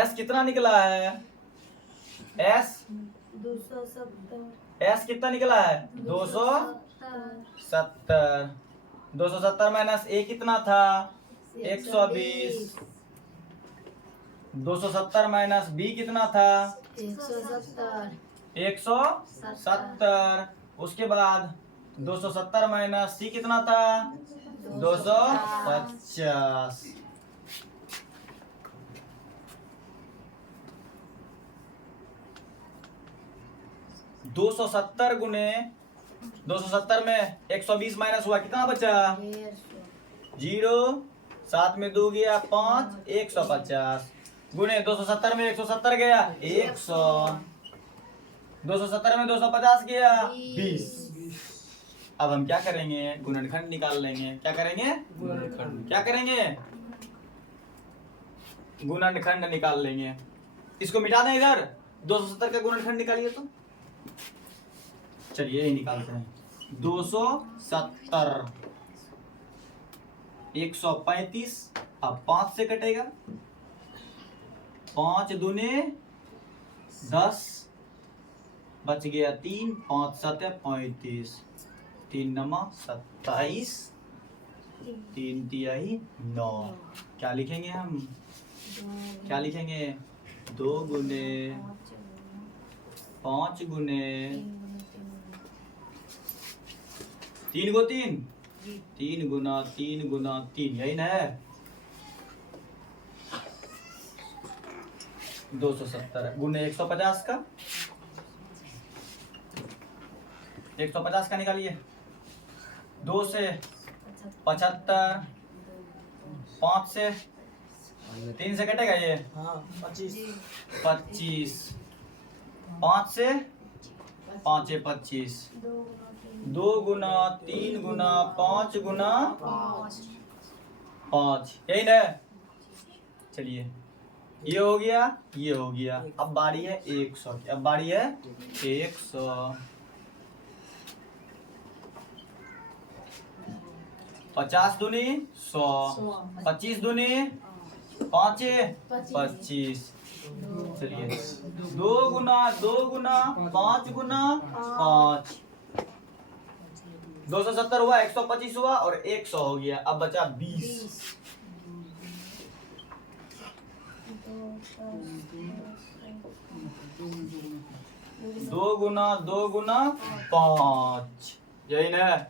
S कितना निकला है? S 270। S कितना निकला है? 270। 270 माइनस A कितना था? 120। 270 माइनस B कितना था? 170। 170। उसके बाद 270 माइनस C कितना था? 250। 270 गुने 270 में 120 माइनस हुआ, कितना बचा? 0। 7 में 2 गया 5, 150 गुने 270 में 170 गया 100, 270 में 250 गया 20। अब हम क्या करेंगे? गुणनखंड निकाल लेंगे। क्या करेंगे? गुणनखंड। क्या करेंगे? गुणनखंड निकाल लेंगे। इसको मिटा दें इधर। 270 का गुणनखंड निकालिए तो। चलिए यही निकालते हैं। 270 135, अब 5 से कटेगा। 5 दूने 10, बच गया 3, 5 7 35, 3 9 27, 3 तिहाई 9। क्या लिखेंगे हम? क्या लिखेंगे? 2 गुने 5 गुने 3 गो 3, 3 गुना 3 गुना 3, यही ना है? 270 गुने 150 का, 150 का निकालिए। 2 से 75, 5 से 3 से कटेगा ये 25, 5 से 5 25, 2 गुना 3 गुना 5 गुना 5, यही ना? चलिए ये हो गया, ये हो गया। अब बारी है 100 की। अब बारी है 100। 50 दूनी 100, 25 दूनी 5 25। चलिए 2 गुना 5 गुना 5, 270 हुआ, 125 हुआ और 100 हो गया। अब बचा 20। 2 गुना 5, यही ना?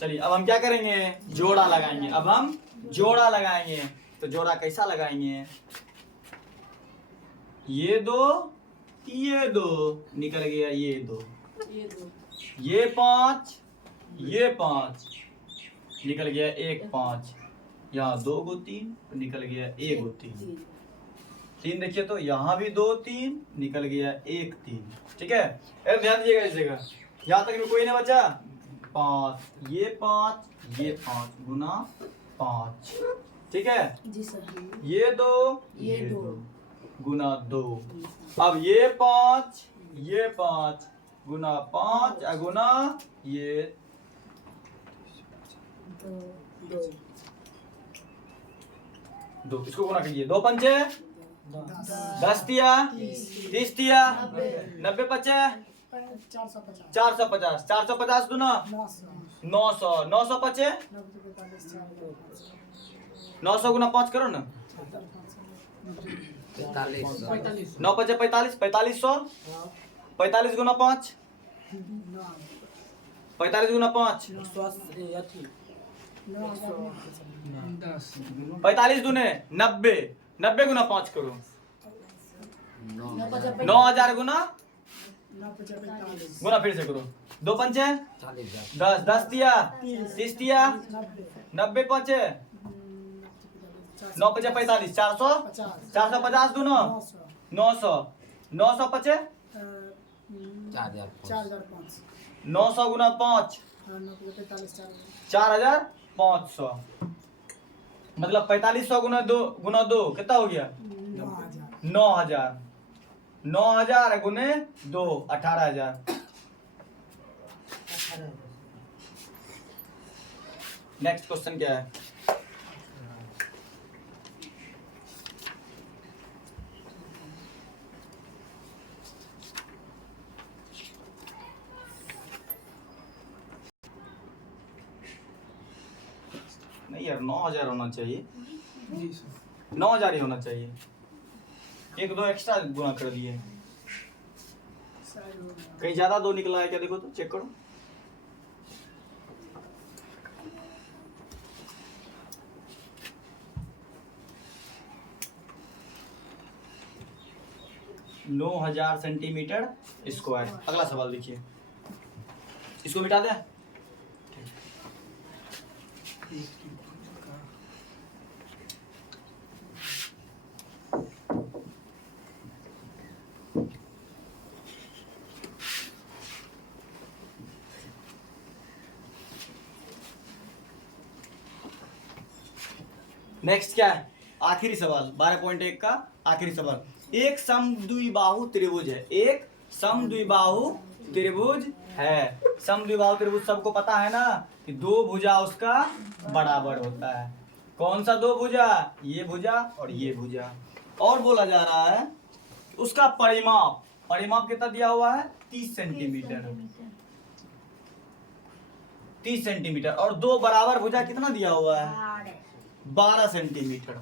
चलिए अब हम क्या करेंगे? जोड़ा लगाएंगे। अब हम जोड़ा लगाएंगे। तो जोड़ा कैसा लगाएंगे? ये 2 निकल गया, ये 2 ये 5 ये 5 निकल गया, 1 5, यहाँ 2 गो 3 निकल गया, 1 गो 3 देखिए तो यहाँ भी 2 3 निकल गया, 1 3। ठीक है, अब ध्यान दीजिएगा इस जगह, यहाँ तक में कोई ना बचा। 5 ये 5 गुना 5। ठीक है, जी सर। ये 2 ये 2 गुना 2। अब ये 5 गुना 5 गुना ये 2 2, इसको गुना कीजिए। 2 पंचे 10 तिया 30 तिया 90 पचे 450 450 दूना 900 900 पचे 900 गुना 5 करो ना, 9 पचे 45 4500 45 गुना 5 45 गुना 5 45 दूने 90 90 गुना 5 करो 9000 गुना फिर से करो। 2 पंचे 10 10 तिया 30 तिया 90 पचे 9 पचे 45 400 450 दूनो 900 900 पचे 900 गुना 5 4500, मतलब 4500 गुना 2 कितना हो गया 9000 9000 गुने 2 18000। नेक्स्ट क्वेश्चन क्या है? नहीं यार 9000 होना चाहिए, 9000 ही होना चाहिए, 1-2 एक्स्ट्रा गुना कर दिए, कहीं ज्यादा 2 निकला है क्या? देखो तो चेक करो। नौ 9000 सेंटीमीटर स्क्वायर। अगला सवाल देखिए, इसको मिटा दें। नेक्स्ट क्या है? आखिरी सवाल 12.1 का आखिरी सवाल। एक समद्विबाहु त्रिभुज है, एक समद्विबाहु त्रिभुज है। समद्विबाहु त्रिभुज सबको पता है ना कि 2 भुजा उसका बराबर होता है। कौन सा 2 भुजा? ये भुजा और ये भुजा। और बोला जा रहा है उसका परिमाप कितना दिया हुआ है? 30 सेंटीमीटर 30 सेंटीमीटर। और 2 बराबर भुजा कितना दिया हुआ है? 12 सेंटीमीटर।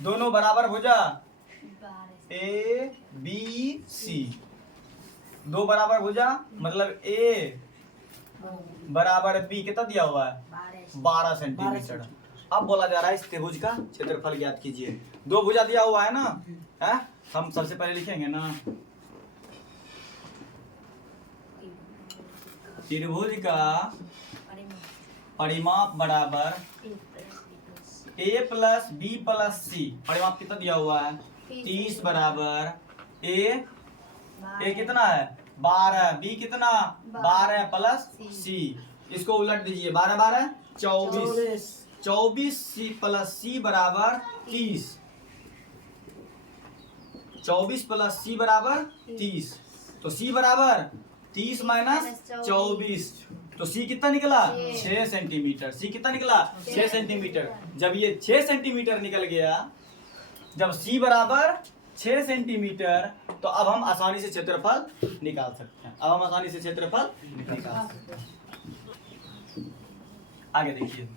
दोनों बराबर भुजा ए बी सी, 2 बराबर भुजा मतलब ए बराबर बी कितना दिया हुआ है? 12 सेंटीमीटर। अब बोला जा रहा है इस त्रिभुज का क्षेत्रफल ज्ञात कीजिए। 2 भुजा दिया हुआ है ना, है? हम सबसे पहले लिखेंगे ना त्रिभुज का परिमाप बराबर a प्लस बी प्लस सी। परिमाप कितना दिया हुआ है? 30 बराबर ए कितना है? 12, बी कितना? 12 प्लस सी। इसको उलट दीजिए, 12 12 24 24 सी प्लस सी बराबर 30। 24 प्लस सी बराबर 30। तो सी बराबर 30 माइनस 24, तो सी कितना निकला? 6 सेंटीमीटर। सी कितना निकला? 6 सेंटीमीटर। जब ये 6 सेंटीमीटर निकल गया, जब सी बराबर 6 सेंटीमीटर, तो अब हम आसानी से क्षेत्रफल निकाल सकते हैं। अब हम आसानी से क्षेत्रफल निकाल सकते हैं। आगे देखिए,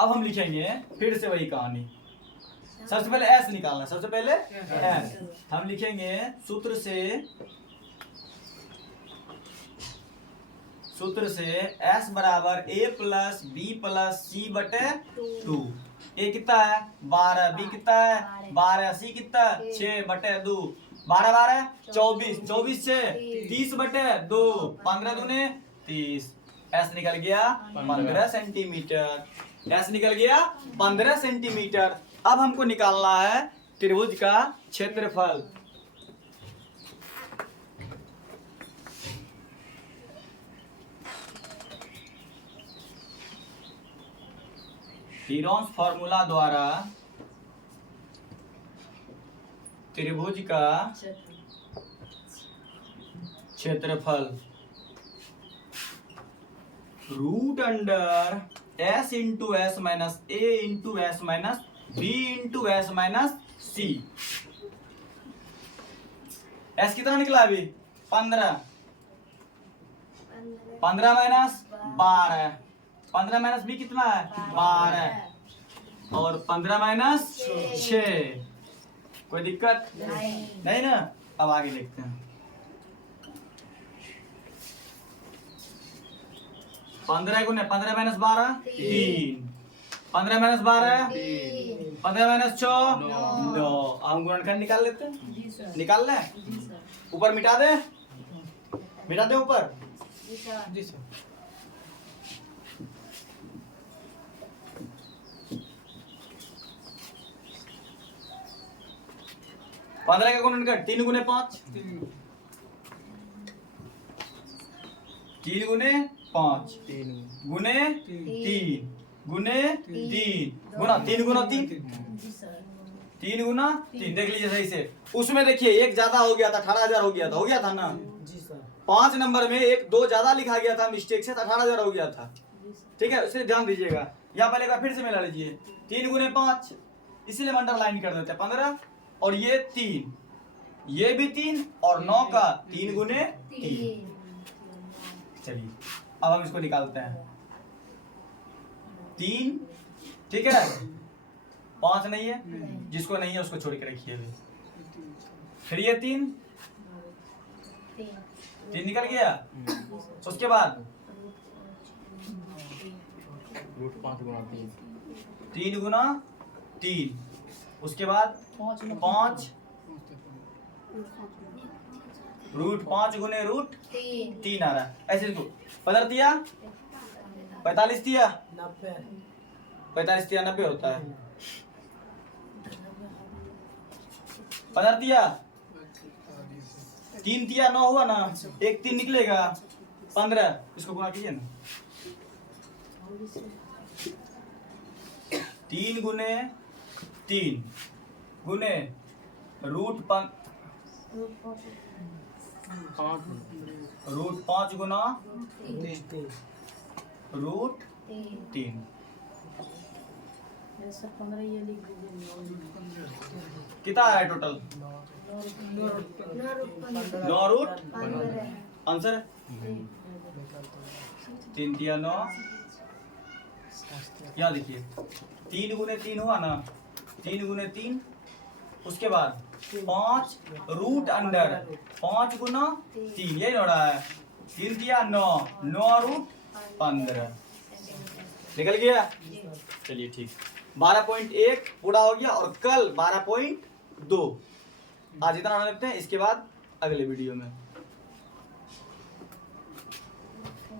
अब हम लिखेंगे फिर से वही कहानी। सबसे पहले एस निकालना, सबसे पहले एस। हम लिखेंगे सूत्र से एस बराबर A plus B plus C बटे 2। ए कितना है? 12, बी कितना है? 12, सी कितना? 6 बटे 2। 12 12 24, 24 से 30 बटे 2, 15 दूने 30। एस निकल गया 15 सेंटीमीटर। एस निकल गया 15 सेंटीमीटर। अब हमको निकालना है त्रिभुज का क्षेत्रफल। हीरोन्स फॉर्मूला द्वारा त्रिभुज का क्षेत्रफल root under S into S minus A into S minus B into S minus C. S कितना निकला अभी 15, 15 माइनस 12, 15 माइनस बी कितना है 12 और 15 माइनस 6। कोई दिक्कत नहीं ना। अब आगे देखते हैं। 15 गुने 15 माइनस 12 3, 15 माइनस 12 15 माइनस 6 9। हम गुणनखंड निकाल लेते हैं। जी सर। निकाल लें। जी सर। ऊपर मिटा दे, मिटा दे ऊपर। जी सर। जी सर। पंद्रह का गुणनखंड 3 गुने 5, 3 गुने 5 गुने 3 गुने 3 गुना 3 गुना 3 जी सर। 3 गुना 3। देख लीजिए सही से। उसमें देखिए एक ज्यादा हो गया था, 18,000 हो गया था ना। जी सर। 5 नंबर में एक 2 ज्यादा लिखा गया था मिस्टेक से, 18,000 हो गया था। ठीक है, उसे ध्यान दीजिएगा। यहाँ पहले एक बार फिर से मिला लीजिए। 3 गुने 5, इसीलिए हम अंडरलाइन कर देते हैं 15 और ये 3, ये भी 3 और 9 का 3 गुने 3। चलिए अब हम इसको निकालते हैं। 3 ठीक है, 5 नहीं है, जिसको नहीं है उसको छोड़ के रखिए अभी। फिर ये 3 निकल गया। उसके बाद रूट 5 गुना 3 3 गुना 3, उसके बाद 5 रूट 5 गुने रूट 3 आ रहा है। ऐसे इसको 15 दिया 45 दिया 45 दिया 90 होता है। 15 दिया 3 दिया 9 हुआ ना, एक 3 निकलेगा 15। इसको गुणा कीजिए ना। 3 गुने 3 गुने रूट 5 गुना रूट 3। कितना आया टोटल? 9 रूट आंसर 3 दिया 9। यहाँ देखिए 3 गुने 3 हुआ ना, 3 गुने 3, उसके बाद 5 रूट अंडर 5 गुना 3, यही हो रहा है। 3 दिया 9, 9 रूट 15 निकल गया। चलिए ठीक, 12.1 पूरा हो गया और कल 12.2। आज इतना रखते हैं, इसके बाद अगले वीडियो में।